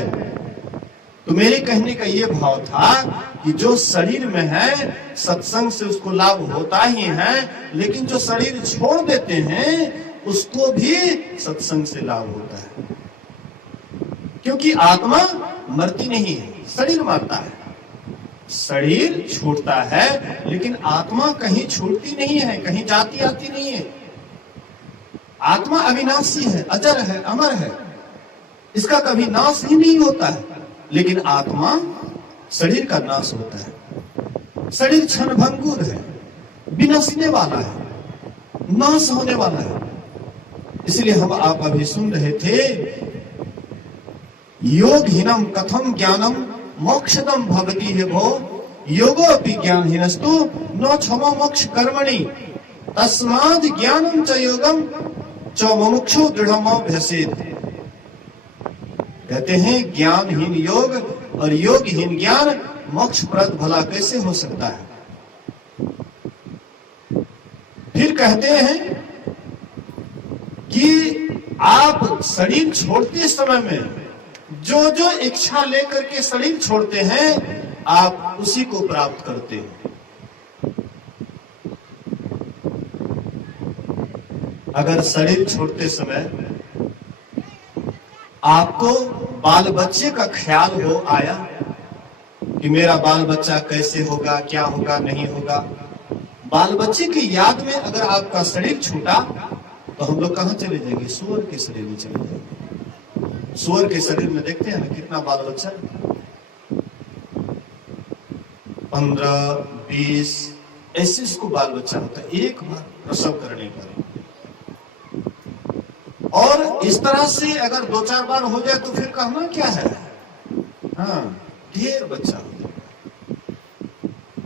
तो मेरे कहने का ये भाव था कि जो शरीर में है सत्संग से उसको लाभ होता ही है, लेकिन जो शरीर छोड़ देते हैं उसको भी सत्संग से लाभ होता है, क्योंकि आत्मा मरती नहीं है, शरीर मरता है। शरीर छूटता है लेकिन आत्मा कहीं छूटती नहीं है, कहीं जाती आती नहीं है। आत्मा अविनाशी है, अजर है, अमर है, इसका कभी नाश ही नहीं होता है। लेकिन आत्मा, शरीर का नाश होता है। शरीर क्षणभंगुर है, विनशने वाला है, नाश होने वाला है। इसलिए हम आप अभी सुन रहे थे, योगहीनम कथम ज्ञानम मोक्षदम भवति हे भो योगो अपि ज्ञानहीनस्तु न क्षमो मोक्ष कर्मणि तस्माद् ज्ञानम च योगम च मुमुक्षु दृढ़मभ्यसेत्। कहते हैं ज्ञानहीन योग और योगहीन ज्ञान मोक्षप्रद भला कैसे हो सकता है। फिर कहते हैं कि आप शरीर छोड़ते समय में जो जो इच्छा लेकर के शरीर छोड़ते हैं आप उसी को प्राप्त करते हैं। अगर शरीर छोड़ते समय आपको बाल बच्चे का ख्याल हो आया कि मेरा बाल बच्चा कैसे होगा, क्या होगा, नहीं होगा, बाल बच्चे की याद में अगर आपका शरीर छूटा तो हम लोग कहां चले जाएंगे? सूअर के शरीर में चले जाएंगे। सूअर के शरीर में देखते हैं ना कितना बाल बच्चा, 15-20 ऐसे इसको बाल बच्चा होता है एक बार प्रसव करने पर। और इस तरह से अगर 2-4 बार हो जाए तो फिर कहना क्या है, हाँ ढेर बच्चा हो जाए।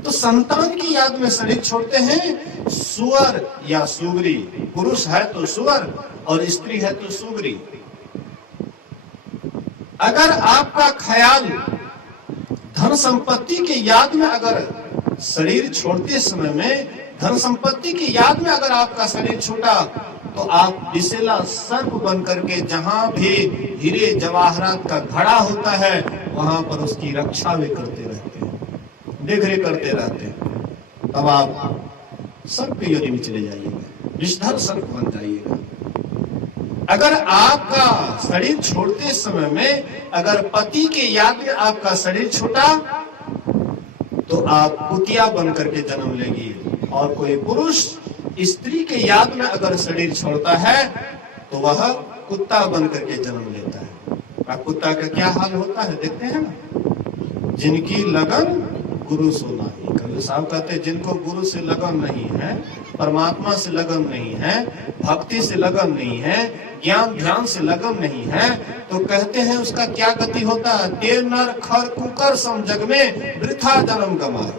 तो संतान की याद में शरीर छोड़ते हैं। सुअर या सुगरी, पुरुष है तो सुअर और स्त्री है तो सुगरी। अगर आपका ख्याल धन संपत्ति की याद में, अगर शरीर छोड़ते समय में धन संपत्ति की याद में अगर आपका शरीर छूटा तो आप विषैला सर्प बन करके जहां भी हीरे जवाहरात का घड़ा होता है वहां पर उसकी रक्षा भी करते रहते हैं, देखरेख करते रहते हैं। तब आप सर्प की योनि में चले जाइएगा, विषधर सर्प बन जाइएगा। अगर आपका शरीर छोड़ते समय में अगर पति के याद में आपका शरीर छूटा तो आप कुतिया बन करके जन्म लेगी। और कोई पुरुष स्त्री के याद में अगर शरीर छोड़ता है तो वह कुत्ता बन करके जन्म लेता है। और कुत्ता का क्या हाल होता है देखते हैं ना, जिनकी लगन गुरु से नहीं। कबीर साहब कहते हैं जिनको गुरु से लगन नहीं है, परमात्मा से लगन नहीं है, भक्ति से लगन नहीं है, ज्ञान ध्यान से लगन नहीं है, तो कहते हैं उसका क्या गति होता है? ते नर खर कुकर सम जग में वृथा जन्म गमाए।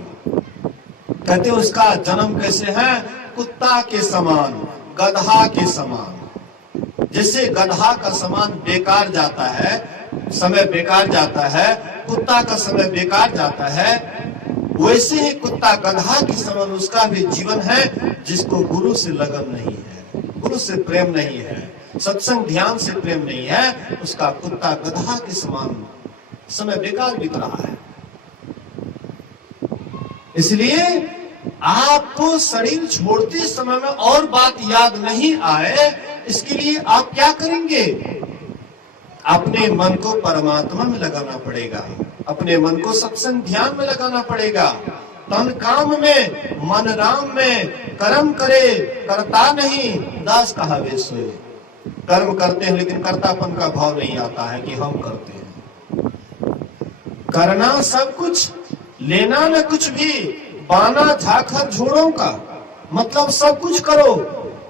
कहते हैं उसका जन्म कैसे है? कुत्ता के समान, गधा के समान। जैसे गधा का समान बेकार जाता है, समय बेकार जाता है, कुत्ता का समय बेकार जाता है, वैसे ही कुत्ता गधा के समान उसका भी जीवन है। जिसको गुरु से लगन नहीं है, गुरु से प्रेम नहीं है, सत्संग ध्यान से प्रेम नहीं है, उसका कुत्ता गधा के समान समय बेकार बीत रहा है। इसलिए आपको शरीर छोड़ते समय में और बात याद नहीं आए, इसके लिए आप क्या करेंगे? अपने मन को परमात्मा में लगाना पड़ेगा, अपने मन को सत्संग ध्यान में लगाना पड़ेगा। तन काम में मन राम में, कर्म करे करता नहीं दास कहावे सोए। कर्म करते हैं लेकिन कर्तापन का भाव नहीं आता है कि हम करते हैं। करना सब कुछ, लेना न कुछ भी, बाना झाखर झोड़ों का, मतलब सब कुछ करो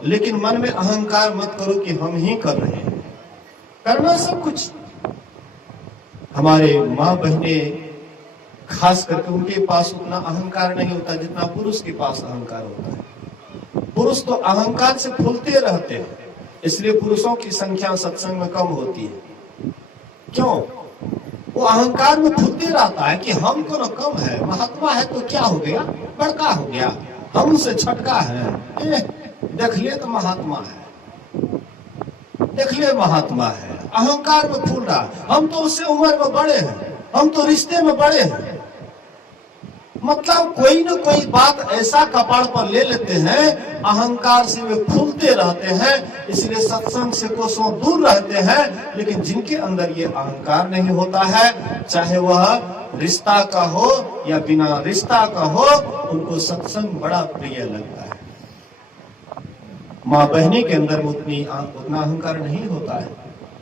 लेकिन मन में अहंकार मत करो कि हम ही कर रहे हैं। करना सब कुछ। हमारे माँ बहने खास करके उनके पास उतना अहंकार नहीं होता जितना पुरुष के पास अहंकार होता है। पुरुष तो अहंकार से फूलते रहते हैं, इसलिए पुरुषों की संख्या सत्संग में कम होती है। क्यों? वो अहंकार में फूलते रहता है कि हम तो न कम है, महात्मा है तो क्या हो गया, बड़का हो गया, हमसे छटका है, देख ले तो महात्मा है, देख ले महात्मा है। अहंकार में फूल रहा, हम तो उससे उम्र में बड़े हैं, हम तो रिश्ते में बड़े हैं। मतलब कोई न कोई बात ऐसा कपाड़ पर ले लेते हैं, अहंकार से वे फूलते रहते हैं, इसलिए सत्संग से कोसों दूर रहते हैं। लेकिन जिनके अंदर ये अहंकार नहीं होता है, चाहे वह रिश्ता का हो या बिना रिश्ता का हो, उनको सत्संग बड़ा प्रिय लगता है। माँ बहनी के अंदर उतना अहंकार नहीं होता है,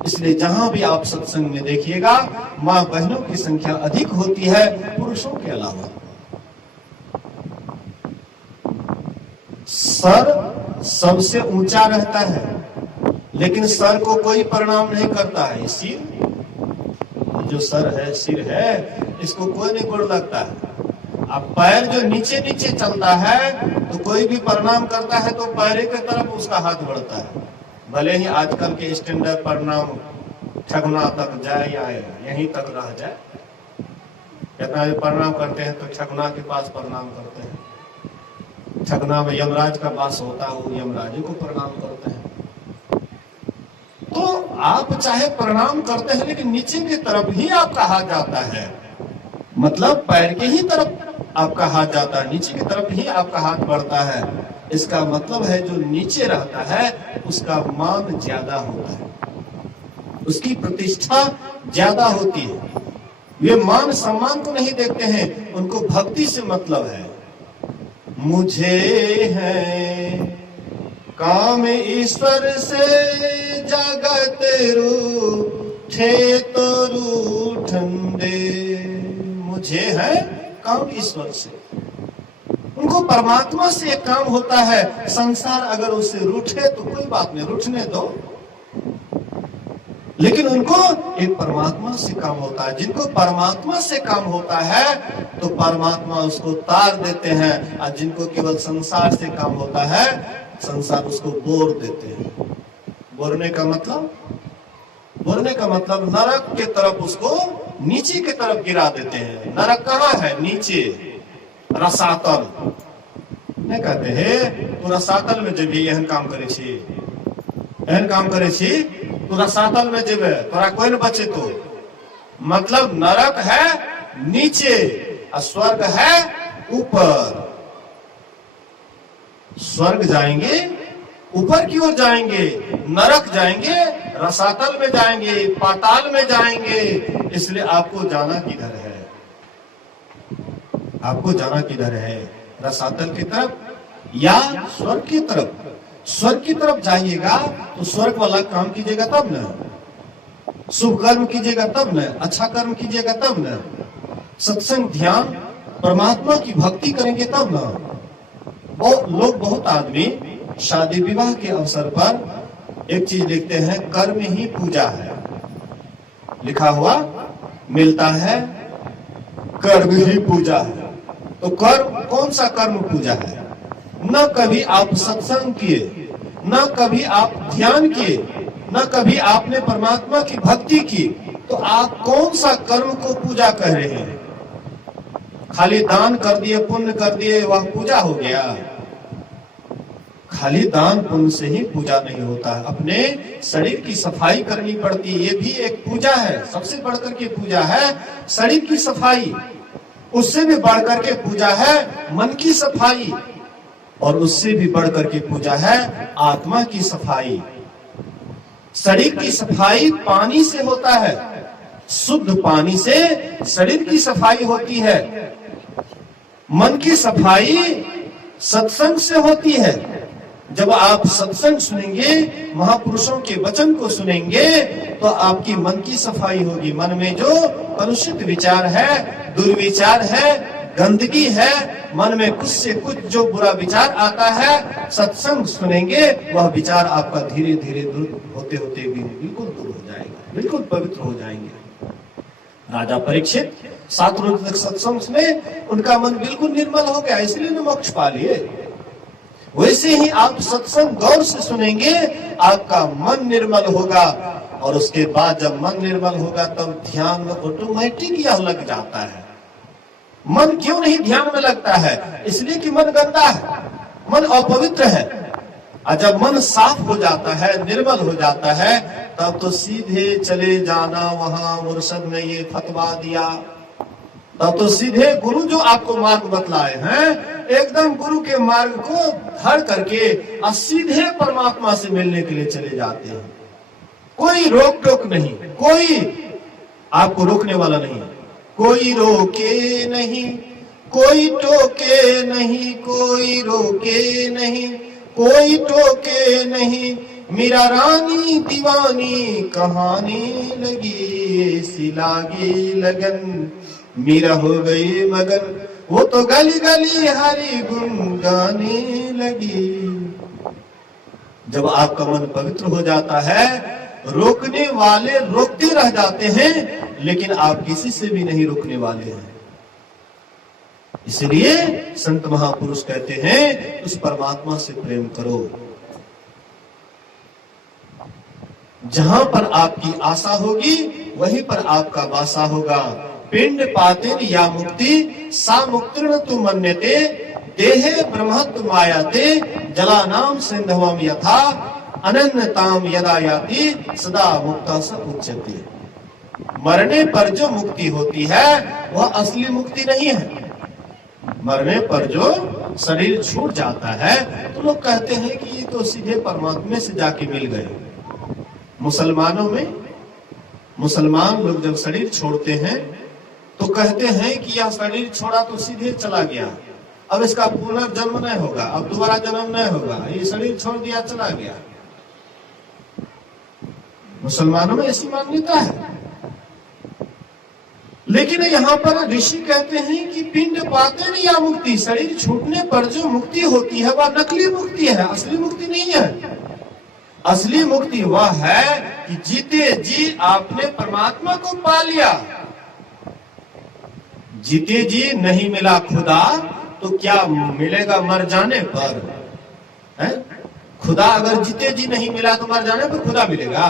इसलिए जहां भी आप सत्संग में देखिएगा माँ बहनों की संख्या अधिक होती है पुरुषों के अलावा। सर सबसे ऊंचा रहता है लेकिन सर को कोई प्रणाम नहीं करता है। सिर जो सर है, सिर है, इसको कोई नहीं गोड़ लगता है। अब पैर जो नीचे नीचे चलता है तो कोई भी प्रणाम करता है तो पैर की तरफ उसका हाथ बढ़ता है, भले ही आजकल के स्टैंडर्ड प्रणाम ठगुना तक जाए या यहीं तक रह जाए। कितना भी प्रणाम करते हैं तो ठगुना के पास प्रणाम करते हैं, ठगुना में यमराज का वास होता है, वो यमराज को प्रणाम करते हैं। तो आप चाहे प्रणाम करते हैं लेकिन नीचे की तरफ ही आपका हाथ जाता है, मतलब पैर के ही तरफ आपका हाथ जाता है, नीचे की तरफ ही आपका हाथ बढ़ता है। इसका मतलब है जो नीचे रहता है उसका मान ज्यादा होता है, उसकी प्रतिष्ठा ज्यादा होती है। वे मान सम्मान को नहीं देखते हैं, उनको भक्ति से मतलब है। मुझे है काम ईश्वर से जगत रूठे तो रूठन दे। मुझे है काम ईश्वर से, उनको परमात्मा से एक काम होता है। संसार अगर उससे रूठे तो कोई बात नहीं, रूठने दो, लेकिन उनको एक परमात्मा से काम होता है। जिनको परमात्मा से काम होता है तो परमात्मा उसको तार देते हैं, और जिनको केवल संसार से काम होता है संसार उसको बोर देते हैं। बोरने का मतलब नरक के तरफ उसको नीचे की तरफ गिरा देते हैं। नरक कहाँ है? नीचे, रसातल। नहीं कहते हैं तू रसातल में जब एहन काम करे छी तू रसातल में जेबे, तोरा कोई न बचे। तो मतलब नरक है नीचे और स्वर्ग है ऊपर। स्वर्ग जाएंगे, ऊपर की ओर जाएंगे, नरक जाएंगे, रसातल में जाएंगे, पाताल में जाएंगे। इसलिए आपको जाना किधर है? आपको जाना किधर है? रसातल की तरफ या स्वर्ग की तरफ? स्वर्ग की तरफ जाइएगा तो स्वर्ग वाला काम कीजिएगा तब न, शुभ कर्म कीजिएगा तब न, अच्छा कर्म कीजिएगा तब न, सत्संग ध्यान परमात्मा की भक्ति करेंगे तब न। बहुत आदमी शादी विवाह के अवसर पर एक चीज लिखते हैं, कर्म ही पूजा है, लिखा हुआ मिलता है, कर्म ही पूजा है। तो कर्म कौन सा कर्म पूजा है? न कभी आप सत्संग किए, न कभी आप ध्यान किए, न कभी आपने परमात्मा की भक्ति की, तो आप कौन सा कर्म को पूजा कह रहे हैं? खाली दान कर दिए, पुण्य कर दिए, वह पूजा हो गया? खाली दान पुण्य से ही पूजा नहीं होता है। अपने शरीर की सफाई करनी पड़ती है, ये भी एक पूजा है। सबसे बढ़कर के पूजा है शरीर की सफाई, उससे भी बढ़कर के पूजा है मन की सफाई, और उससे भी बढ़कर के पूजा है आत्मा की सफाई। शरीर की सफाई पानी से होता है, शुद्ध पानी से शरीर की सफाई होती है। मन की सफाई सत्संग से होती है। जब आप सत्संग सुनेंगे, महापुरुषों के वचन को सुनेंगे, तो आपकी मन की सफाई होगी। मन में जो कलुषित विचार है, दुर्विचार है, गंदगी है, मन में कुछ से कुछ जो बुरा विचार आता है, सत्संग सुनेंगे वह विचार आपका धीरे धीरे दूर होते होते भी बिल्कुल दूर हो जाएगा, बिल्कुल पवित्र हो जाएंगे। राजा परीक्षित 7 रोज तक सत्संग सुने, उनका मन बिल्कुल निर्मल हो गया, इसलिए उन्हें मोक्ष पा लिए। वैसे ही आप सत्संग गौर से सुनेंगे, आपका मन निर्मल होगा, और उसके बाद जब मन निर्मल होगा तब ध्यान में ऑटोमेटिक यह लग जाता है। मन क्यों नहीं ध्यान में लगता है? इसलिए कि मन गंदा है, मन अपवित्र है। और जब मन साफ हो जाता है, निर्मल हो जाता है, तब तो सीधे चले जाना वहां मुर्शद ने ये फतवा दिया, तब तो सीधे गुरु जो आपको मार्ग बतलाए हैं, एकदम गुरु के मार्ग को धर करके और सीधे परमात्मा से मिलने के लिए चले जाते हैं। कोई रोक टोक नहीं, कोई आपको रोकने वाला नहीं, कोई रोके नहीं, कोई टोके नहीं, कोई रोके नहीं, कोई टोके नहीं। मीरा रानी दीवानी कहानी लगी, ऐसी लागी लगन, मीरा हो गई मगन, वो तो गली गली हरि गुण गाने लगी। जब आपका मन पवित्र हो जाता है, रोकने वाले रोकते रह जाते हैं, लेकिन आप किसी से भी नहीं रुकने वाले हैं। इसलिए संत महापुरुष कहते हैं उस परमात्मा से प्रेम करो। जहां पर आपकी आशा होगी वहीं पर आपका वासा होगा। पिंड पातिन या मुक्ति सा मुक्तिर्न तु मन्यते देहे ब्रह्मत्व मायाते जलानाम सिंधवम यथा अनन्यताम यदा याति सदा मुक्ता स उच्यते। मरने पर जो मुक्ति होती है वह असली मुक्ति नहीं है। मरने पर जो शरीर छूट जाता है तो लोग कहते हैं कि ये तो सीधे परमात्मा से जाके मिल गए। मुसलमानों में मुसलमान लोग जब शरीर छोड़ते हैं तो कहते हैं कि यह शरीर छोड़ा तो सीधे चला गया, अब इसका पुनर्जन्म नहीं होगा, अब दोबारा जन्म नहीं होगा, ये शरीर छोड़ दिया चला गया। मुसलमानों में ऐसी मान्यता है। लेकिन यहाँ पर ऋषि कहते हैं कि पिंड पातन या मुक्ति, शरीर छूटने पर जो मुक्ति होती है वह नकली मुक्ति है, असली मुक्ति नहीं है। असली मुक्ति वह है कि जीते जी आपने परमात्मा को पा लिया। जीते जी नहीं मिला खुदा तो क्या मिलेगा मर जाने पर? है? खुदा अगर जीते जी नहीं मिला तो मर जाने पर खुदा मिलेगा?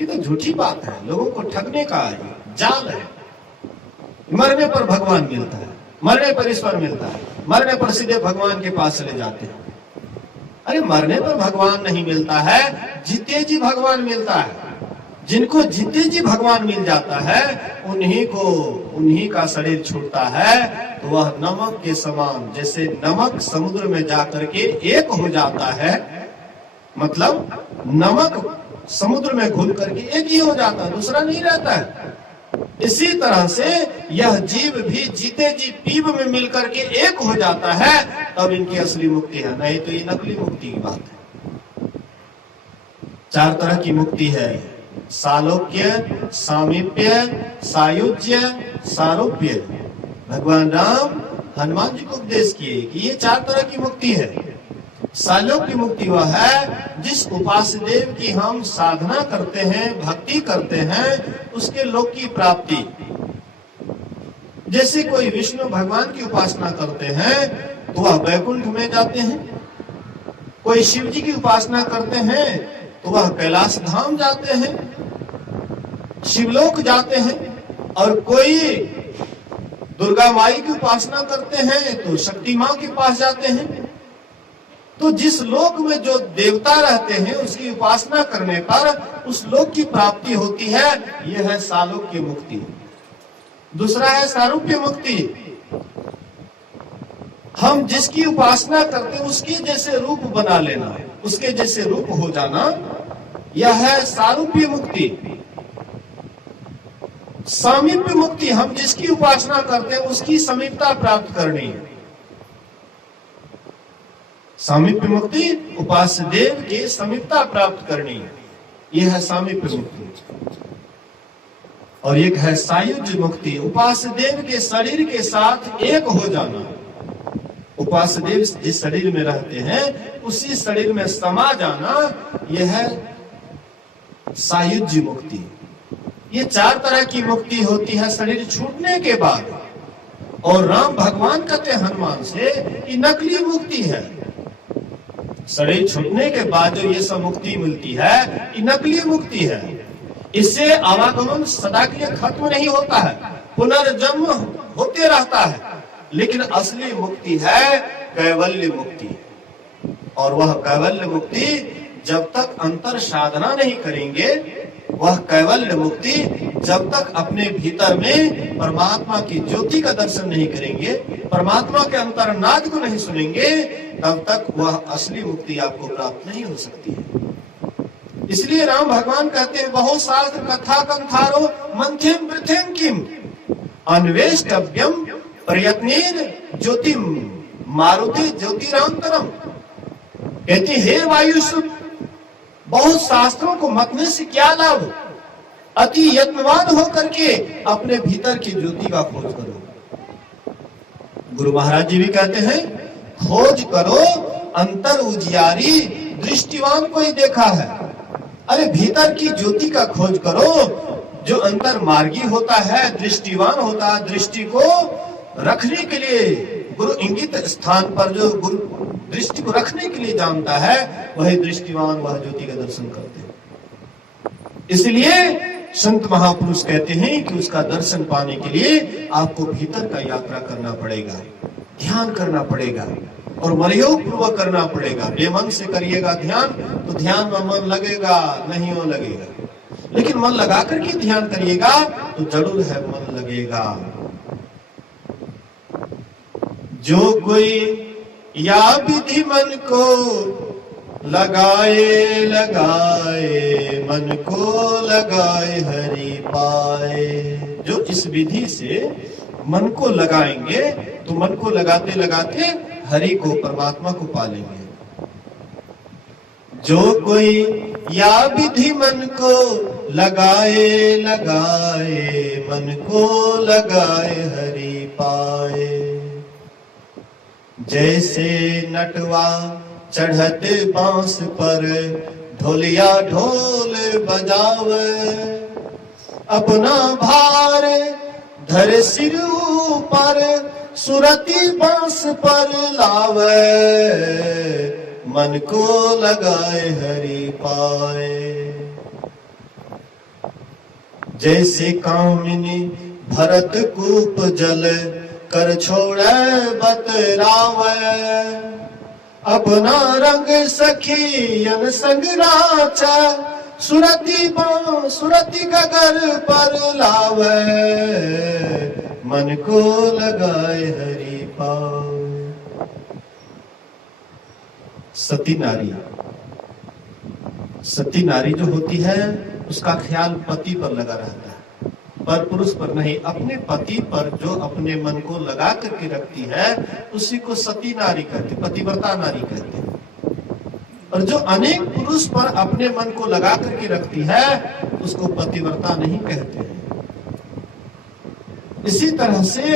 ये तो झूठी बात है, लोगों को ठगने का जाल है। मरने पर भगवान मिलता है, मरने पर ईश्वर मिलता है, मरने पर सीधे भगवान के पास चले जाते हैं। अरे मरने पर भगवान नहीं मिलता है, जीते जी भगवान मिलता है। जिनको जीते जी भगवान मिल जाता है उन्हीं का शरीर छूटता है तो वह नमक के समान, जैसे नमक समुद्र में जाकर के एक हो जाता है, मतलब नमक समुद्र में घुल करके एक ही हो जाता है, दूसरा नहीं रहता है। इसी तरह से यह जीव भी जीते जी पीप में मिलकर के एक हो जाता है, तब इनकी असली मुक्ति है, नहीं तो ये नकली मुक्ति की बात है। 4 तरह की मुक्ति है, सालोक्य, सामीप्य, सायुज्य, सारूप्य। भगवान राम हनुमान जी को उपदेश किए कि ये 4 तरह की मुक्ति है। सालोक्य मुक्ति वह है जिस उपास्य देव की हम साधना करते हैं, भक्ति करते हैं, उसके लोक की प्राप्ति। जैसे कोई विष्णु भगवान की उपासना करते हैं तो वह वैकुंठ में जाते हैं, कोई शिव जी की उपासना करते हैं तो वह कैलाश धाम जाते हैं, शिवलोक जाते हैं, और कोई दुर्गा माई की उपासना करते हैं तो शक्ति मां के पास जाते हैं। तो जिस लोक में जो देवता रहते हैं उसकी उपासना करने पर उस लोक की प्राप्ति होती है, यह है सालोक्य मुक्ति। दूसरा है सारूप्य मुक्ति, हम जिसकी उपासना करते हैं उसके जैसे रूप बना लेना, उसके जैसे रूप हो जाना, यह है सारूप्य मुक्ति। सामीप्य मुक्ति, हम जिसकी उपासना करते हैं उसकी समीपता प्राप्त करनी है। सामीप्य मुक्ति उपास्य देव के समीपता प्राप्त करनी है, यह है सामीप्य मुक्ति। और एक है सायुज्य मुक्ति, उपास्य देव के शरीर के साथ एक हो जाना। उपास्य देव जिस शरीर में रहते हैं उसी शरीर में समा जाना, यह है सायुज्य मुक्ति। ये 4 तरह की मुक्ति होती है शरीर छूटने के बाद। और राम भगवान कहते हैं हनुमान से कि नकली मुक्ति है। शरीर छूटने के बाद जो ये सब मुक्ति मिलती है ये नकली मुक्ति है। इससे आवागमन सदा के लिए खत्म नहीं होता है, पुनर्जन्म होते रहता है। लेकिन असली मुक्ति है कैवल्य मुक्ति, और वह कैवल्य मुक्ति जब तक अंतर साधना नहीं करेंगे, वह कैवल्य मुक्ति जब तक अपने भीतर में परमात्मा की ज्योति का दर्शन नहीं करेंगे, परमात्मा के अंतर्नाद को नहीं सुनेंगे, तब तक वह असली मुक्ति आपको प्राप्त नहीं हो सकती है। इसलिए राम भगवान कहते हैं बहुत शास्त्र कथा कंथारो मंथ्यम पृथ्वीम किम अन्वेष्टव्यम प्रयत्नेन ज्योतिम मारुति ज्योतिरांतरम। कहते हे वायुसुत, बहुत शास्त्रों को मतने से क्या लाभ, अति यत्नवान होकर के अपने भीतर की ज्योति का खोज करो। गुरु महाराज जी भी कहते हैं खोज करो अंतर उजियारी, दृष्टिवान को ही देखा है। अरे भीतर की ज्योति का खोज करो, जो अंतर मार्गी होता है, दृष्टिवान होता है, दृष्टि को रखने के लिए गुरु इंगित स्थान पर जो गुरु दृष्टि को रखने के लिए जानता है, वही दृष्टिवान, वह ज्योति का दर्शन करते हैं। इसलिए संत महापुरुष कहते हैं कि उसका दर्शन पाने के लिए आपको भीतर का यात्रा करना पड़ेगा, ध्यान करना पड़ेगा और मनयोग पूर्वक करना पड़ेगा। बेमन से करिएगा ध्यान तो ध्यान में मन लगेगा नहीं, वो लगेगा, लेकिन मन लगा करके ध्यान करिएगा तो जरूर है मन लगेगा। जो कोई या विधि मन को लगाए लगाए, मन को लगाए हरि पाए। जो इस विधि से मन को लगाएंगे तो मन को लगाते लगाते हरि को, परमात्मा को पालेंगे। जो कोई या विधि मन को लगाए लगाए, मन को लगाए हरि पाए। जैसे नटवा चढ़त बांस पर ढोलिया ढोल बजावे, अपना भार धर सिर ऊपर सुरती बांस पर लावे, मन को लगाए हरि पाए। जैसे कामिनी भरत कूप जल कर छोड़े बतरावे, अपना रंग सखियन संग राचा सुरती गगर पर लावे, मन को लगाए हरि पाए। सती नारी जो होती है उसका ख्याल पति पर लगा रहता है, पर पुरुष पर नहीं। अपने पति पर जो अपने मन को लगा करके रखती है उसी को सती नारी कहते, पतिव्रता नारी कहते हैं। और जो अनेक पुरुष पर अपने मन को लगा करके रखती है उसको पतिव्रता नहीं कहते हैं। इसी तरह से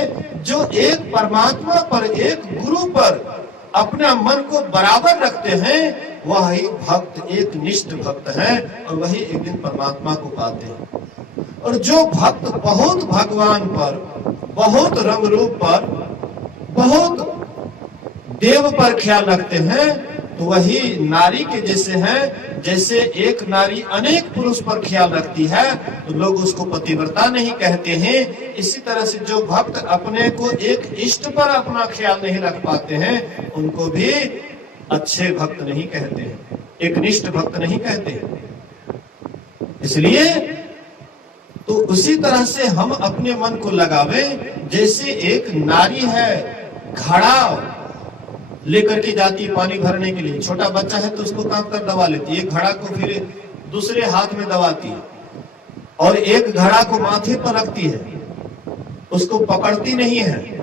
जो एक परमात्मा पर, एक गुरु पर अपना मन को बराबर रखते हैं वही भक्त एक निष्ठ भक्त है और वही एक दिन परमात्मा को पाते हैं। और जो भक्त बहुत भगवान पर, बहुत रंग रूप पर, बहुत देव पर ख्याल रखते हैं तो वही नारी के जैसे हैं। जैसे एक नारी अनेक पुरुष पर ख्याल रखती है तो लोग उसको पतिव्रता नहीं कहते हैं। इसी तरह से जो भक्त अपने को एक इष्ट पर अपना ख्याल नहीं रख पाते हैं उनको भी अच्छे भक्त नहीं कहते हैं, एक निष्ठ भक्त नहीं कहते। इसलिए तो उसी तरह से हम अपने मन को लगावे। जैसे एक नारी है घड़ा लेकर के जाती है पानी भरने के लिए, छोटा बच्चा है तो उसको कांप कर दबा लेती है, एक घड़ा को फिर दूसरे हाथ में दबाती है और एक घड़ा को माथे पर रखती है, उसको पकड़ती नहीं है।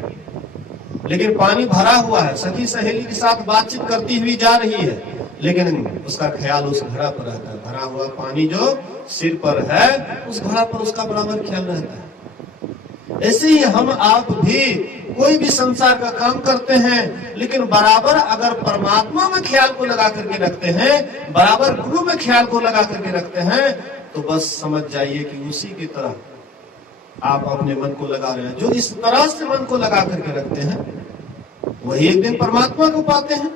लेकिन पानी भरा हुआ है, सखी सहेली के साथ बातचीत करती हुई जा रही है, लेकिन उसका ख्याल उस घड़ा पर रहता है। भरा हुआ पानी जो सिर पर है उस घड़ा पर उसका बराबर ख्याल रहता है। ऐसे ही हम आप भी कोई भी संसार का काम करते हैं लेकिन बराबर अगर परमात्मा में ख्याल को लगा करके रखते हैं, बराबर गुरु में ख्याल को लगा करके रखते हैं तो बस समझ जाइए कि उसी की तरह आप अपने मन को लगा रहे हैं। जो इस तरह से मन को लगा करके रखते हैं वही एक दिन परमात्मा को पाते हैं।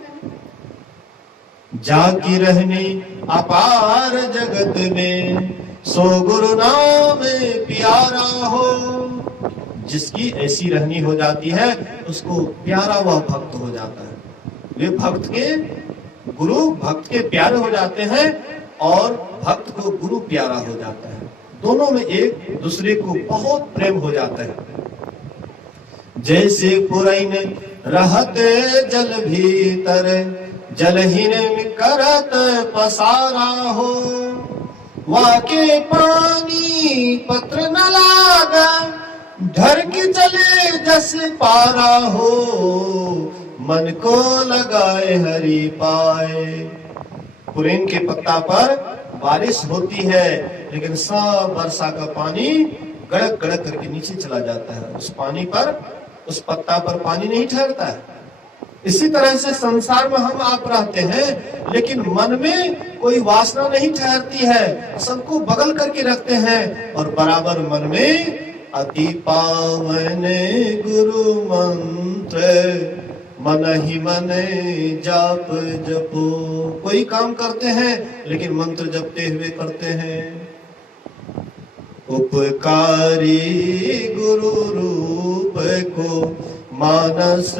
जाकी रहनी अपार जगत में सो गुरु नाम प्यारा हो। जिसकी ऐसी रहनी हो जाती है उसको प्यारा वह भक्त हो जाता है। वे भक्त के गुरु, भक्त के प्यारे हो जाते हैं और भक्त को गुरु प्यारा हो जाता है। दोनों में एक दूसरे को बहुत प्रेम हो जाता है। जैसे पुरैन रहत जल भीतर जलहीन करत पसारा हो। वाके पानी पत्र न लागा ढर के चले जस पारा हो। मन को लगाए हरि पाए। पुरैन के पत्ता पर बारिश होती है लेकिन सब वर्षा का पानी गड़क गड़क करके नीचे चला जाता है। उस पानी पर, उस पत्ता पर पानी नहीं ठहरता है। इसी तरह से संसार में हम आप रहते हैं, लेकिन मन में कोई वासना नहीं ठहरती है, सबको बगल करके रखते हैं और बराबर मन में अति पावन गुरु मंत्र मन ही मन जाप जपो। कोई काम करते हैं लेकिन मंत्र जपते हुए करते हैं। उपकारी गुरु रूप को मानस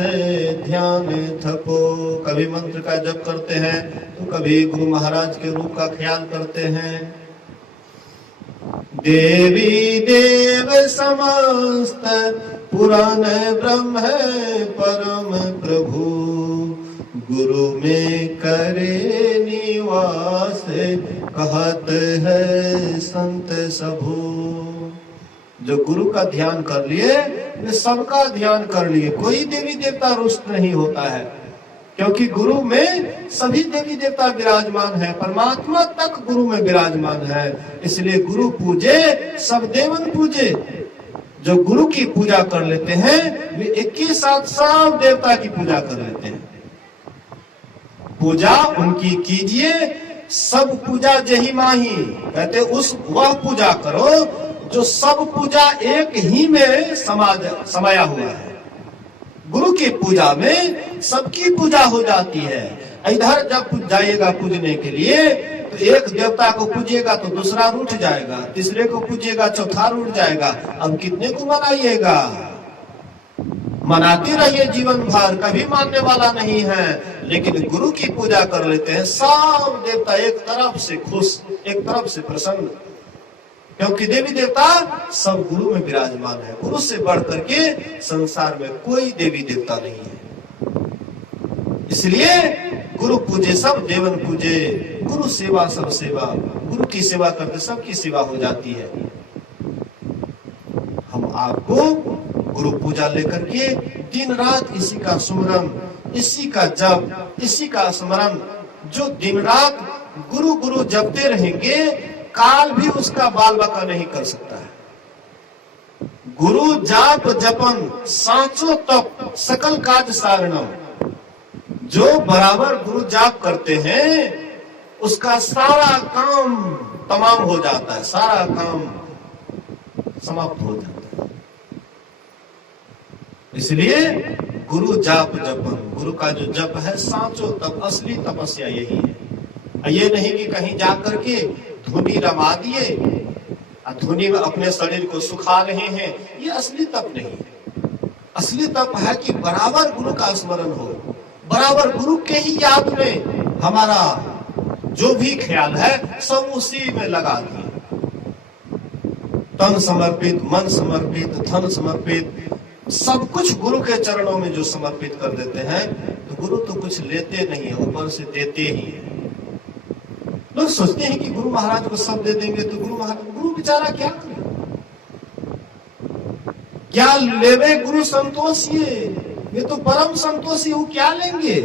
ध्यान थपो। कभी मंत्र का जप करते हैं तो कभी गुरु महाराज के रूप का ख्याल करते हैं। देवी देव समस्त पुराण ब्रह्म परम प्रभु गुरु में करे निवास कहत है संत सबू। जो गुरु का ध्यान कर लिए वे सबका ध्यान कर लिए, कोई देवी देवता रुष्ट नहीं होता है, क्योंकि गुरु में सभी देवी देवता विराजमान है, परमात्मा तक गुरु में विराजमान है। इसलिए गुरु पूजे सब देवन पूजे। जो गुरु की पूजा कर लेते हैं वे एक ही साथ सब देवता की पूजा कर लेते हैं। पूजा उनकी कीजिए, सब पूजा जही माही, कहते उस वह पूजा करो जो सब पूजा एक ही में समाया हुआ है। गुरु की पूजा में सबकी पूजा हो जाती है। इधर जब जाइएगा पूजने के लिए तो एक देवता को पूजिएगा तो दूसरा रूठ जाएगा, तीसरे को पूजिएगा चौथा रूठ जाएगा। अब कितने को मनाइएगा? मनाते रहिए जीवन भर, कभी मानने वाला नहीं है। लेकिन गुरु की पूजा कर लेते हैं, सब देवता एक तरफ से खुश, एक तरफ से प्रसन्न, क्योंकि देवी देवता सब गुरु में विराजमान है। गुरु से बढ़ करके संसार में कोई देवी देवता नहीं है। इसलिए गुरु पूजे सब देवन पूजे, गुरु सेवा सब सेवा। गुरु की सेवा करते सबकी सेवा हो जाती है। हम आपको गुरु पूजा लेकर के दिन रात इसी का सुमरन, इसी का जप, इसी का स्मरण, जो दिन रात गुरु गुरु जपते रहेंगे काल भी उसका बाल बाका नहीं कर सकता है। गुरु जाप जपन सांचो तप सकल काज सारणम। जो बराबर गुरु जाप करते हैं उसका सारा काम तमाम हो जाता है, सारा काम समाप्त हो जाता है। इसलिए गुरु जाप जपन, गुरु का जो जप है सांचो तप, असली तपस्या यही है। ये नहीं कि कहीं जा करके धुनी रमा दिए, धुनी में अपने शरीर को सुखा रहे हैं, ये असली तप नहीं है। असली तप है कि बराबर गुरु का स्मरण हो, बराबर गुरु के ही याद में हमारा जो भी ख्याल है सब उसी में लगा दिए। तन समर्पित, मन समर्पित, धन समर्पित, सब कुछ गुरु के चरणों में जो समर्पित कर देते हैं तो गुरु तो कुछ लेते नहीं है, ऊपर से देते ही है। लोग सोचते हैं कि गुरु महाराज को सब दे देंगे तो गुरु बेचारा क्या करे, क्या लेवे गुरु संतोषी, ये तो परम संतोषी, वो क्या लेंगे।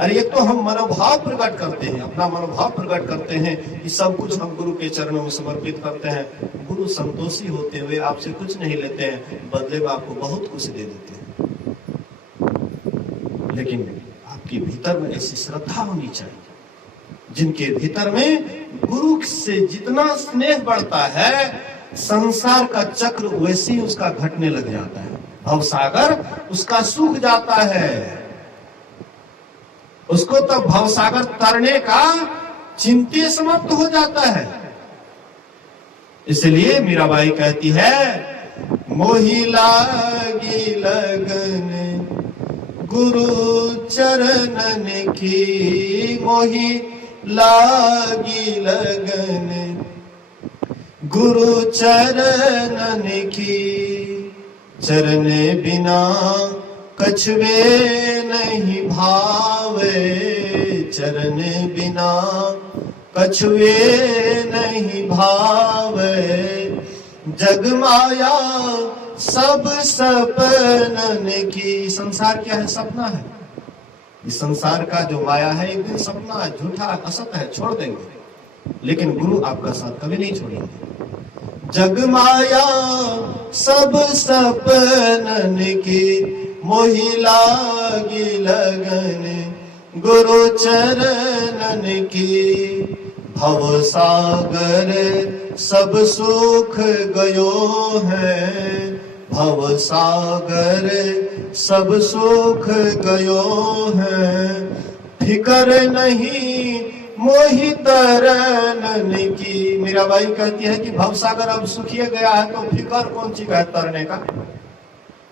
अरे एक तो हम मनोभाव प्रकट करते हैं, अपना मनोभाव प्रकट करते हैं कि सब कुछ हम गुरु के चरणों में समर्पित करते हैं। गुरु संतोषी होते हुए आपसे कुछ नहीं लेते हैं, बदले में आपको बहुत कुछ दे देते हैं। लेकिन आपके भीतर में ऐसी श्रद्धा होनी चाहिए, जिनके भीतर में गुरु से जितना स्नेह बढ़ता है संसार का चक्र वैसे ही उसका घटने लग जाता है, भवसागर उसका सूख जाता है। उसको तो भवसागर तरने का चिंते समाप्त हो जाता है। इसलिए मीराबाई कहती है, मोहि लागी लगन गुरु चरणन की, मोहि लागी लगन गुरु चरणन की, चरण बिना कछुए नहीं भावे, चरण बिना कछुए नहीं भावे, जग माया सब सपनन की। संसार क्या है? सपना है। इस संसार का जो माया है एक दिन सपना है, झूठा है, असत है, छोड़ देंगे। लेकिन गुरु आपका साथ कभी नहीं छोड़ेंगे। जग माया सब सपनन की, मोहि लागी लगन गुरु चरणन की। भव सागर सब सुख गयो है, भव सागर सब सुख गयो है। फिकर नहीं मोहि तरनन की। मीराबाई कहती है कि भवसागर अब सुखिए गया है तो फिकर कौन सी है तरने का।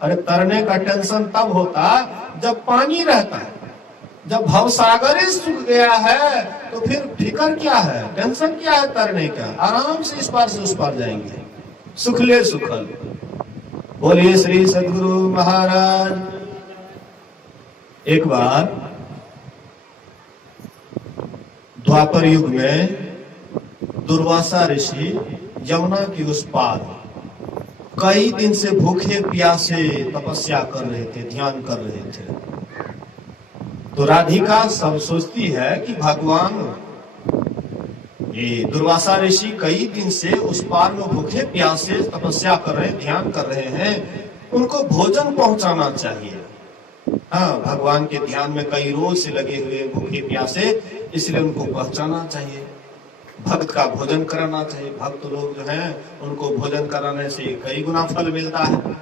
अरे तरने का टेंशन तब होता जब पानी रहता है, जब भवसागर ही सूख गया है तो फिर फिकर क्या है, टेंशन क्या है तरने का। आराम से इस पार से उस पार जाएंगे, सुखले सुखल। बोलिए श्री सद्गुरु महाराज। एक बार द्वापर युग में दुर्वासा ऋषि यमुना की उस पार कई दिन से भूखे प्यासे तपस्या कर रहे थे, ध्यान कर रहे थे। तो राधिका सब सोचती है कि भगवान, ये दुर्वासा ऋषि कई दिन से उस पार में भूखे प्यासे तपस्या कर रहे हैं, ध्यान कर रहे हैं, उनको भोजन पहुंचाना चाहिए। हाँ, भगवान के ध्यान में कई रोज से लगे हुए भूखे प्यासे, इसलिए उनको पहुंचाना चाहिए, भक्त का भोजन कराना चाहिए। भक्त लोग जो हैं उनको भोजन कराने से कई गुना फल मिलता है,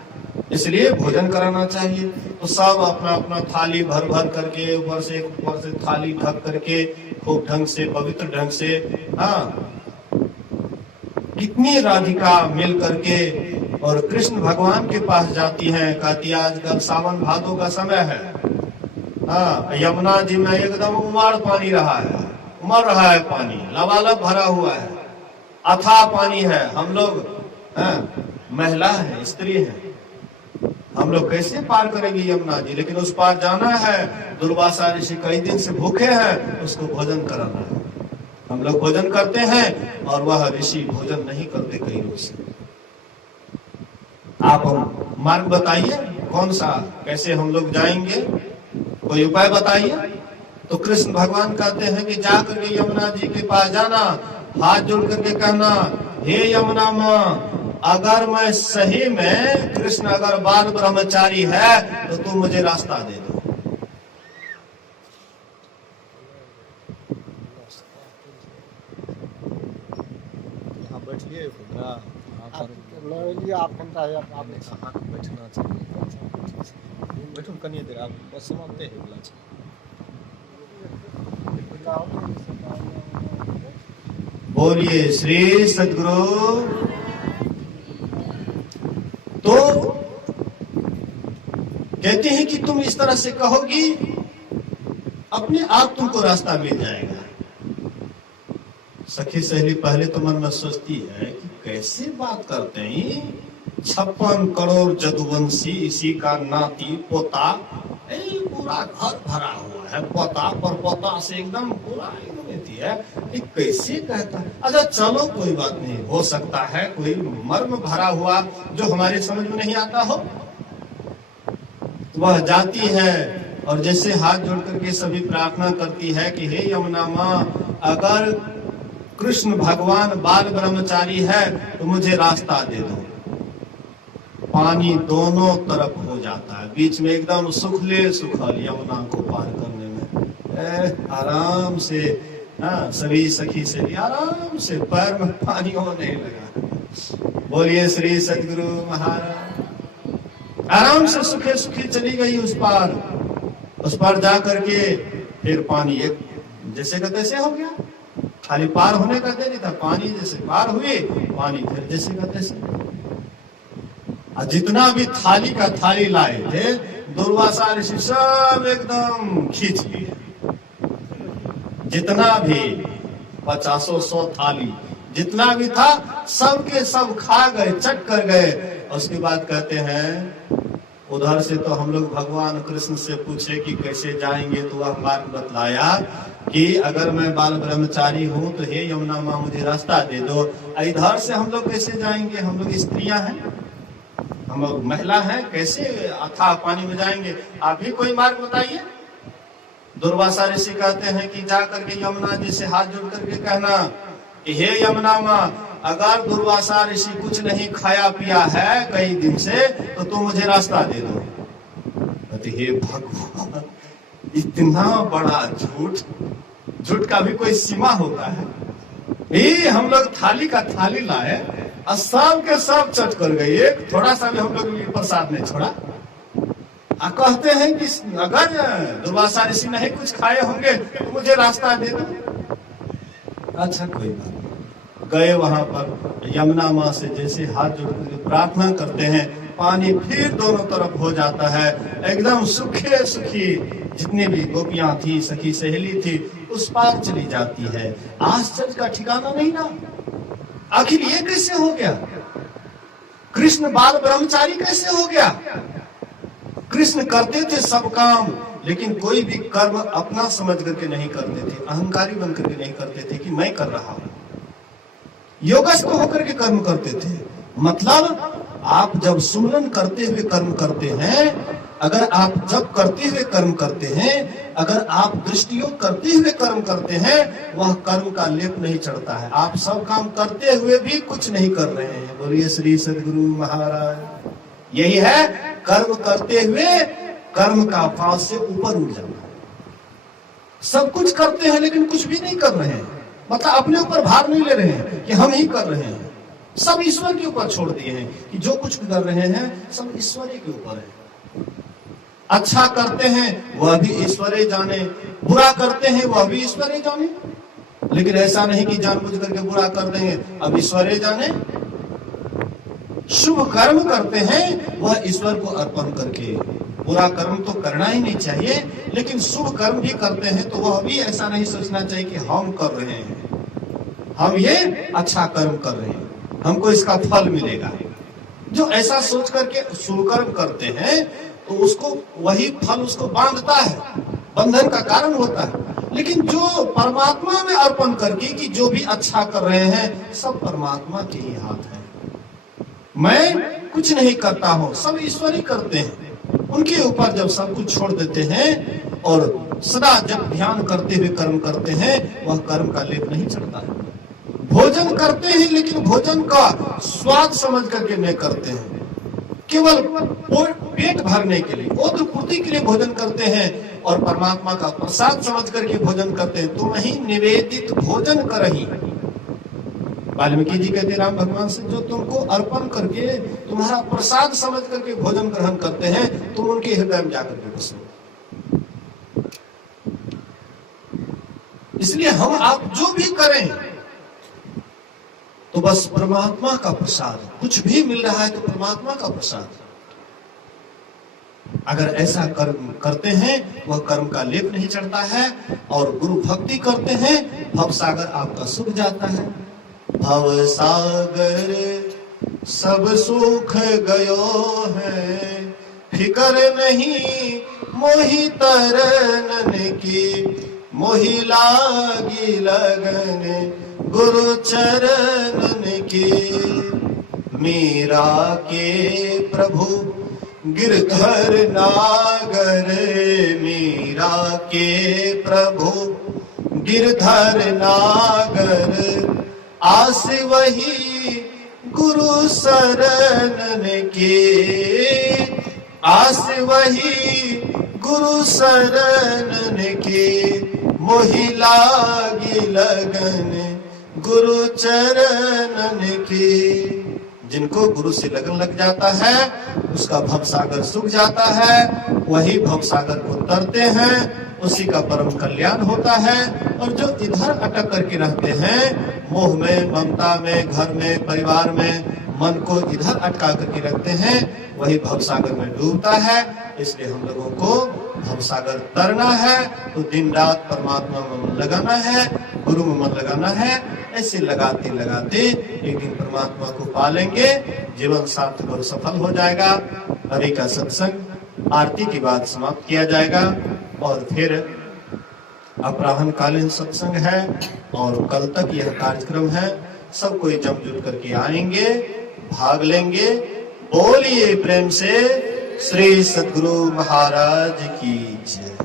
इसलिए भोजन कराना चाहिए। तो सब अपना अपना थाली भर भर करके ऊपर से थाली ढक करके खूब ढंग से, पवित्र ढंग से, हाँ, कितनी राधिका मिल करके और कृष्ण भगवान के पास जाती हैं। कहती आजकल सावन भादों का समय है, हाँ, यमुना जी में एकदम उमड़ पानी रहा है, उमड़ रहा है पानी, लबालब भरा हुआ है, अथाह पानी है। हम लोग महिला है, स्त्री है, हम लोग कैसे पार करेंगे यमुना जी। लेकिन उस पार जाना है, दुर्वासा ऋषि कई दिन से भूखे हैं, उसको भोजन कराना है। हम लोग भोजन करते हैं और वह ऋषि भोजन नहीं करते कई रोज से। आप हम मार्ग बताइए कौन सा, कैसे हम लोग जाएंगे, कोई उपाय बताइए। तो कृष्ण भगवान कहते हैं कि जा करके यमुना जी के पास जाना, हाथ जोड़ करके कहना, हे यमुना माँ, अगर मैं सही में कृष्ण अगर बाल ब्रह्मचारी है तो तू मुझे रास्ता दे दो। यहाँ बैठिए, आप घंटा है, आपने कहा बैठना चाहिए। बैठो कनिए देर, आप बस समाप्त है बोला चाहिए। बोलिए श्री सद्गुरु। तो कहते हैं कि तुम इस तरह से कहोगी, अपने आप तुमको रास्ता मिल जाएगा। सखी सहेली पहले तो मन में सोचती है कि कैसे बात करते हैं, 56 करोड़ जदुवंशी, इसी का नाती पोता, पूरा घर भरा हुआ है, पोता पर पोता से एकदम पूरा है, कैसे कहता है। अच्छा चलो कोई बात नहीं, हो सकता है कोई मर्म भरा हुआ जो हमारे समझ में नहीं आता हो। वह जाती है और जैसे हाथ जोड़ करके सभी प्रार्थना करती है कि हे यमुना माँ, अगर कृष्ण भगवान बाल ब्रह्मचारी है तो मुझे रास्ता दे दो। पानी दोनों तरफ हो जाता है, बीच में एकदम सुखले सुखल यमुना को पार करने में आराम से, हाँ, सभी सखी से आराम से पैर में पानी होने लगा। बोलिए श्री सद्गुरु महाराज। आराम से सुखे सुखे चली गई उस पार जा करके फिर पानी एक जैसे का तैसे हो गया। खाली पार होने का देरी था, पानी जैसे पार हुए, पानी फिर जैसे का तैसे। जितना भी थाली का थाली लाए थे दुर्वासा ऋषि सब एकदम खींच लिए, जितना भी 50-100 थाली जितना भी था सब के सब खा गए, चट कर गए। उसके बाद कहते हैं उधर से तो हम लोग भगवान कृष्ण से पूछे कि कैसे जाएंगे, तो वह मार्ग बतलाया कि अगर मैं बाल ब्रह्मचारी हूँ तो हे यमुना माँ मुझे रास्ता दे दो। इधर से हम लोग कैसे जाएंगे, हम लोग स्त्रियां हैं, हम लोग महिला हैं, कैसे अथाह पानी में जाएंगे, आप ही कोई मार्ग बताइए। दुर्वासा ऋषि कहते हैं कि जा करके यमुना जी से हाथ जोड़ करके कहना कि हे यमुना माँ, अगर दुर्वासा ऋषि कुछ नहीं खाया पिया है कई दिन से तो तुम मुझे रास्ता दे दो। कहते हे भगवान, इतना बड़ा झूठ का भी कोई सीमा होता है। ये हम लोग थाली का थाली लाए और सब के सब चट कर गए, एक थोड़ा सा भी हम लोग प्रसाद नहीं छोड़ा। कहते हैं कि अगर दुर्वासा ऋषि नहीं कुछ खाए होंगे तो मुझे रास्ता दे दो। अच्छा कोई बात नहीं। गए वहां पर यमुना माँ से जैसे हाथ जोड़ प्रार्थना करते हैं, पानी फिर दोनों तरफ हो जाता है, एकदम सूखे सुखी जितनी भी गोपियां थी, सखी सहेली थी, उस पार चली जाती है। आश्चर्य का ठिकाना नहीं ना, आखिर ये कैसे हो गया? कृष्ण बाल ब्रह्मचारी कैसे हो गया? कृष्ण करते थे सब काम, लेकिन कोई भी कर्म अपना समझ करके नहीं करते थे, अहंकारी बन करके नहीं करते थे कि मैं कर रहा हूं। योगस्थ होकर के कर्म करते थे। मतलब आप जब सुमरन करते हुए कर्म करते हैं, अगर आप जब करते हुए कर्म करते हैं, अगर आप दृष्टियोग करते हुए कर्म करते हैं, वह कर्म का लेप नहीं चढ़ता है। आप सब काम करते हुए भी कुछ नहीं कर रहे हैं। बोलिए श्री सद्गुरु महाराज। यही है कर्म करते हुए कर्म का पास से ऊपर उठ जाना। सब कुछ करते हैं लेकिन कुछ भी नहीं कर रहे हैं, मतलब अपने ऊपर भार नहीं ले रहे हैं कि हम ही कर रहे हैं। सब ईश्वर के ऊपर छोड़ दिए हैं कि जो कुछ कर रहे हैं सब ईश्वर ही के ऊपर है। अच्छा करते हैं वह भी ईश्वर ही जाने, बुरा करते हैं वह भी ईश्वर ही जाने। लेकिन ऐसा नहीं कि जानबूझ करके बुरा कर देंगे, अब ईश्वर ही जाने। शुभ कर्म करते हैं वह ईश्वर को अर्पण करके। बुरा कर्म तो करना ही नहीं चाहिए, लेकिन शुभ कर्म भी करते हैं तो वह भी ऐसा नहीं सोचना चाहिए कि हम कर रहे हैं, हम ये अच्छा कर्म कर रहे हैं, हमको इसका फल मिलेगा। जो ऐसा सोच करके शुभ कर्म करते हैं तो उसको वही फल उसको बांधता है, बंधन का कारण होता है। लेकिन जो परमात्मा में अर्पण करके कि जो भी अच्छा कर रहे हैं सब परमात्मा के ही हाथ है, मैं कुछ नहीं करता हूं, सब ईश्वर ही करते हैं। उनके ऊपर जब सब कुछ छोड़ देते हैं और सदा जब ध्यान करते हुए कर्म करते हैं, वह कर्म का लेप नहीं चढ़ता है। भोजन करते हैं लेकिन भोजन का स्वाद समझ करके नहीं करते हैं, केवल पेट भरने के लिए, ओद्र पूर्ति के लिए भोजन करते हैं और परमात्मा का प्रसाद समझ करके भोजन करते हैं। तुम ही निवेदित भोजन करही। वाल्मीकि जी कहते राम भगवान से, जो तुमको अर्पण करके तुम्हारा प्रसाद समझ करके भोजन ग्रहण करते हैं, तुम उनके हृदय में जाकर के बसो। इसलिए हम आप जो भी करें तो बस परमात्मा का प्रसाद, कुछ भी मिल रहा है तो परमात्मा का प्रसाद। अगर ऐसा कर्म करते हैं वह कर्म का लेप नहीं चढ़ता है और गुरु भक्ति करते हैं, भव सागर आपका सूख जाता है। भव सागर सब सूख गयो है, फिकर नहीं मोहि तरनन की, मोहि लागी लगन गुरु चरणन की। मीरा के प्रभु गिरधर नागर, मीरा के प्रभु गिरधर नागर, आस वही गुरु शरणन के, आस वही गुरु शरणन के, मोहि लागी लगन गुरु चरणन की। जिनको गुरु से लगन लग जाता है उसका भवसागर सूख जाता है, वही भवसागर को तरते हैं, उसी का परम कल्याण होता है। और जो इधर अटक करके रहते हैं, मोह में, ममता में, घर में, परिवार में मन को इधर अटका करके रखते हैं, वही भवसागर में डूबता है। इसलिए हम लोगों को भवसागर तरना है तो दिन रात परमात्मा में मन लगाना है, गुरु में मन लगाना है। ऐसे लगाते लगाते एक दिन परमात्मा को पालेंगे, जीवन सार्थक और सफल हो जाएगा। हरि का सत्संग आरती के बाद समाप्त किया जाएगा और फिर अपराह्न कालीन सत्संग है और कल तक यह कार्यक्रम है। सब कोई जम जुट करके आएंगे, भाग लेंगे। बोलिए प्रेम से श्री सद्गुरु महाराज की जय।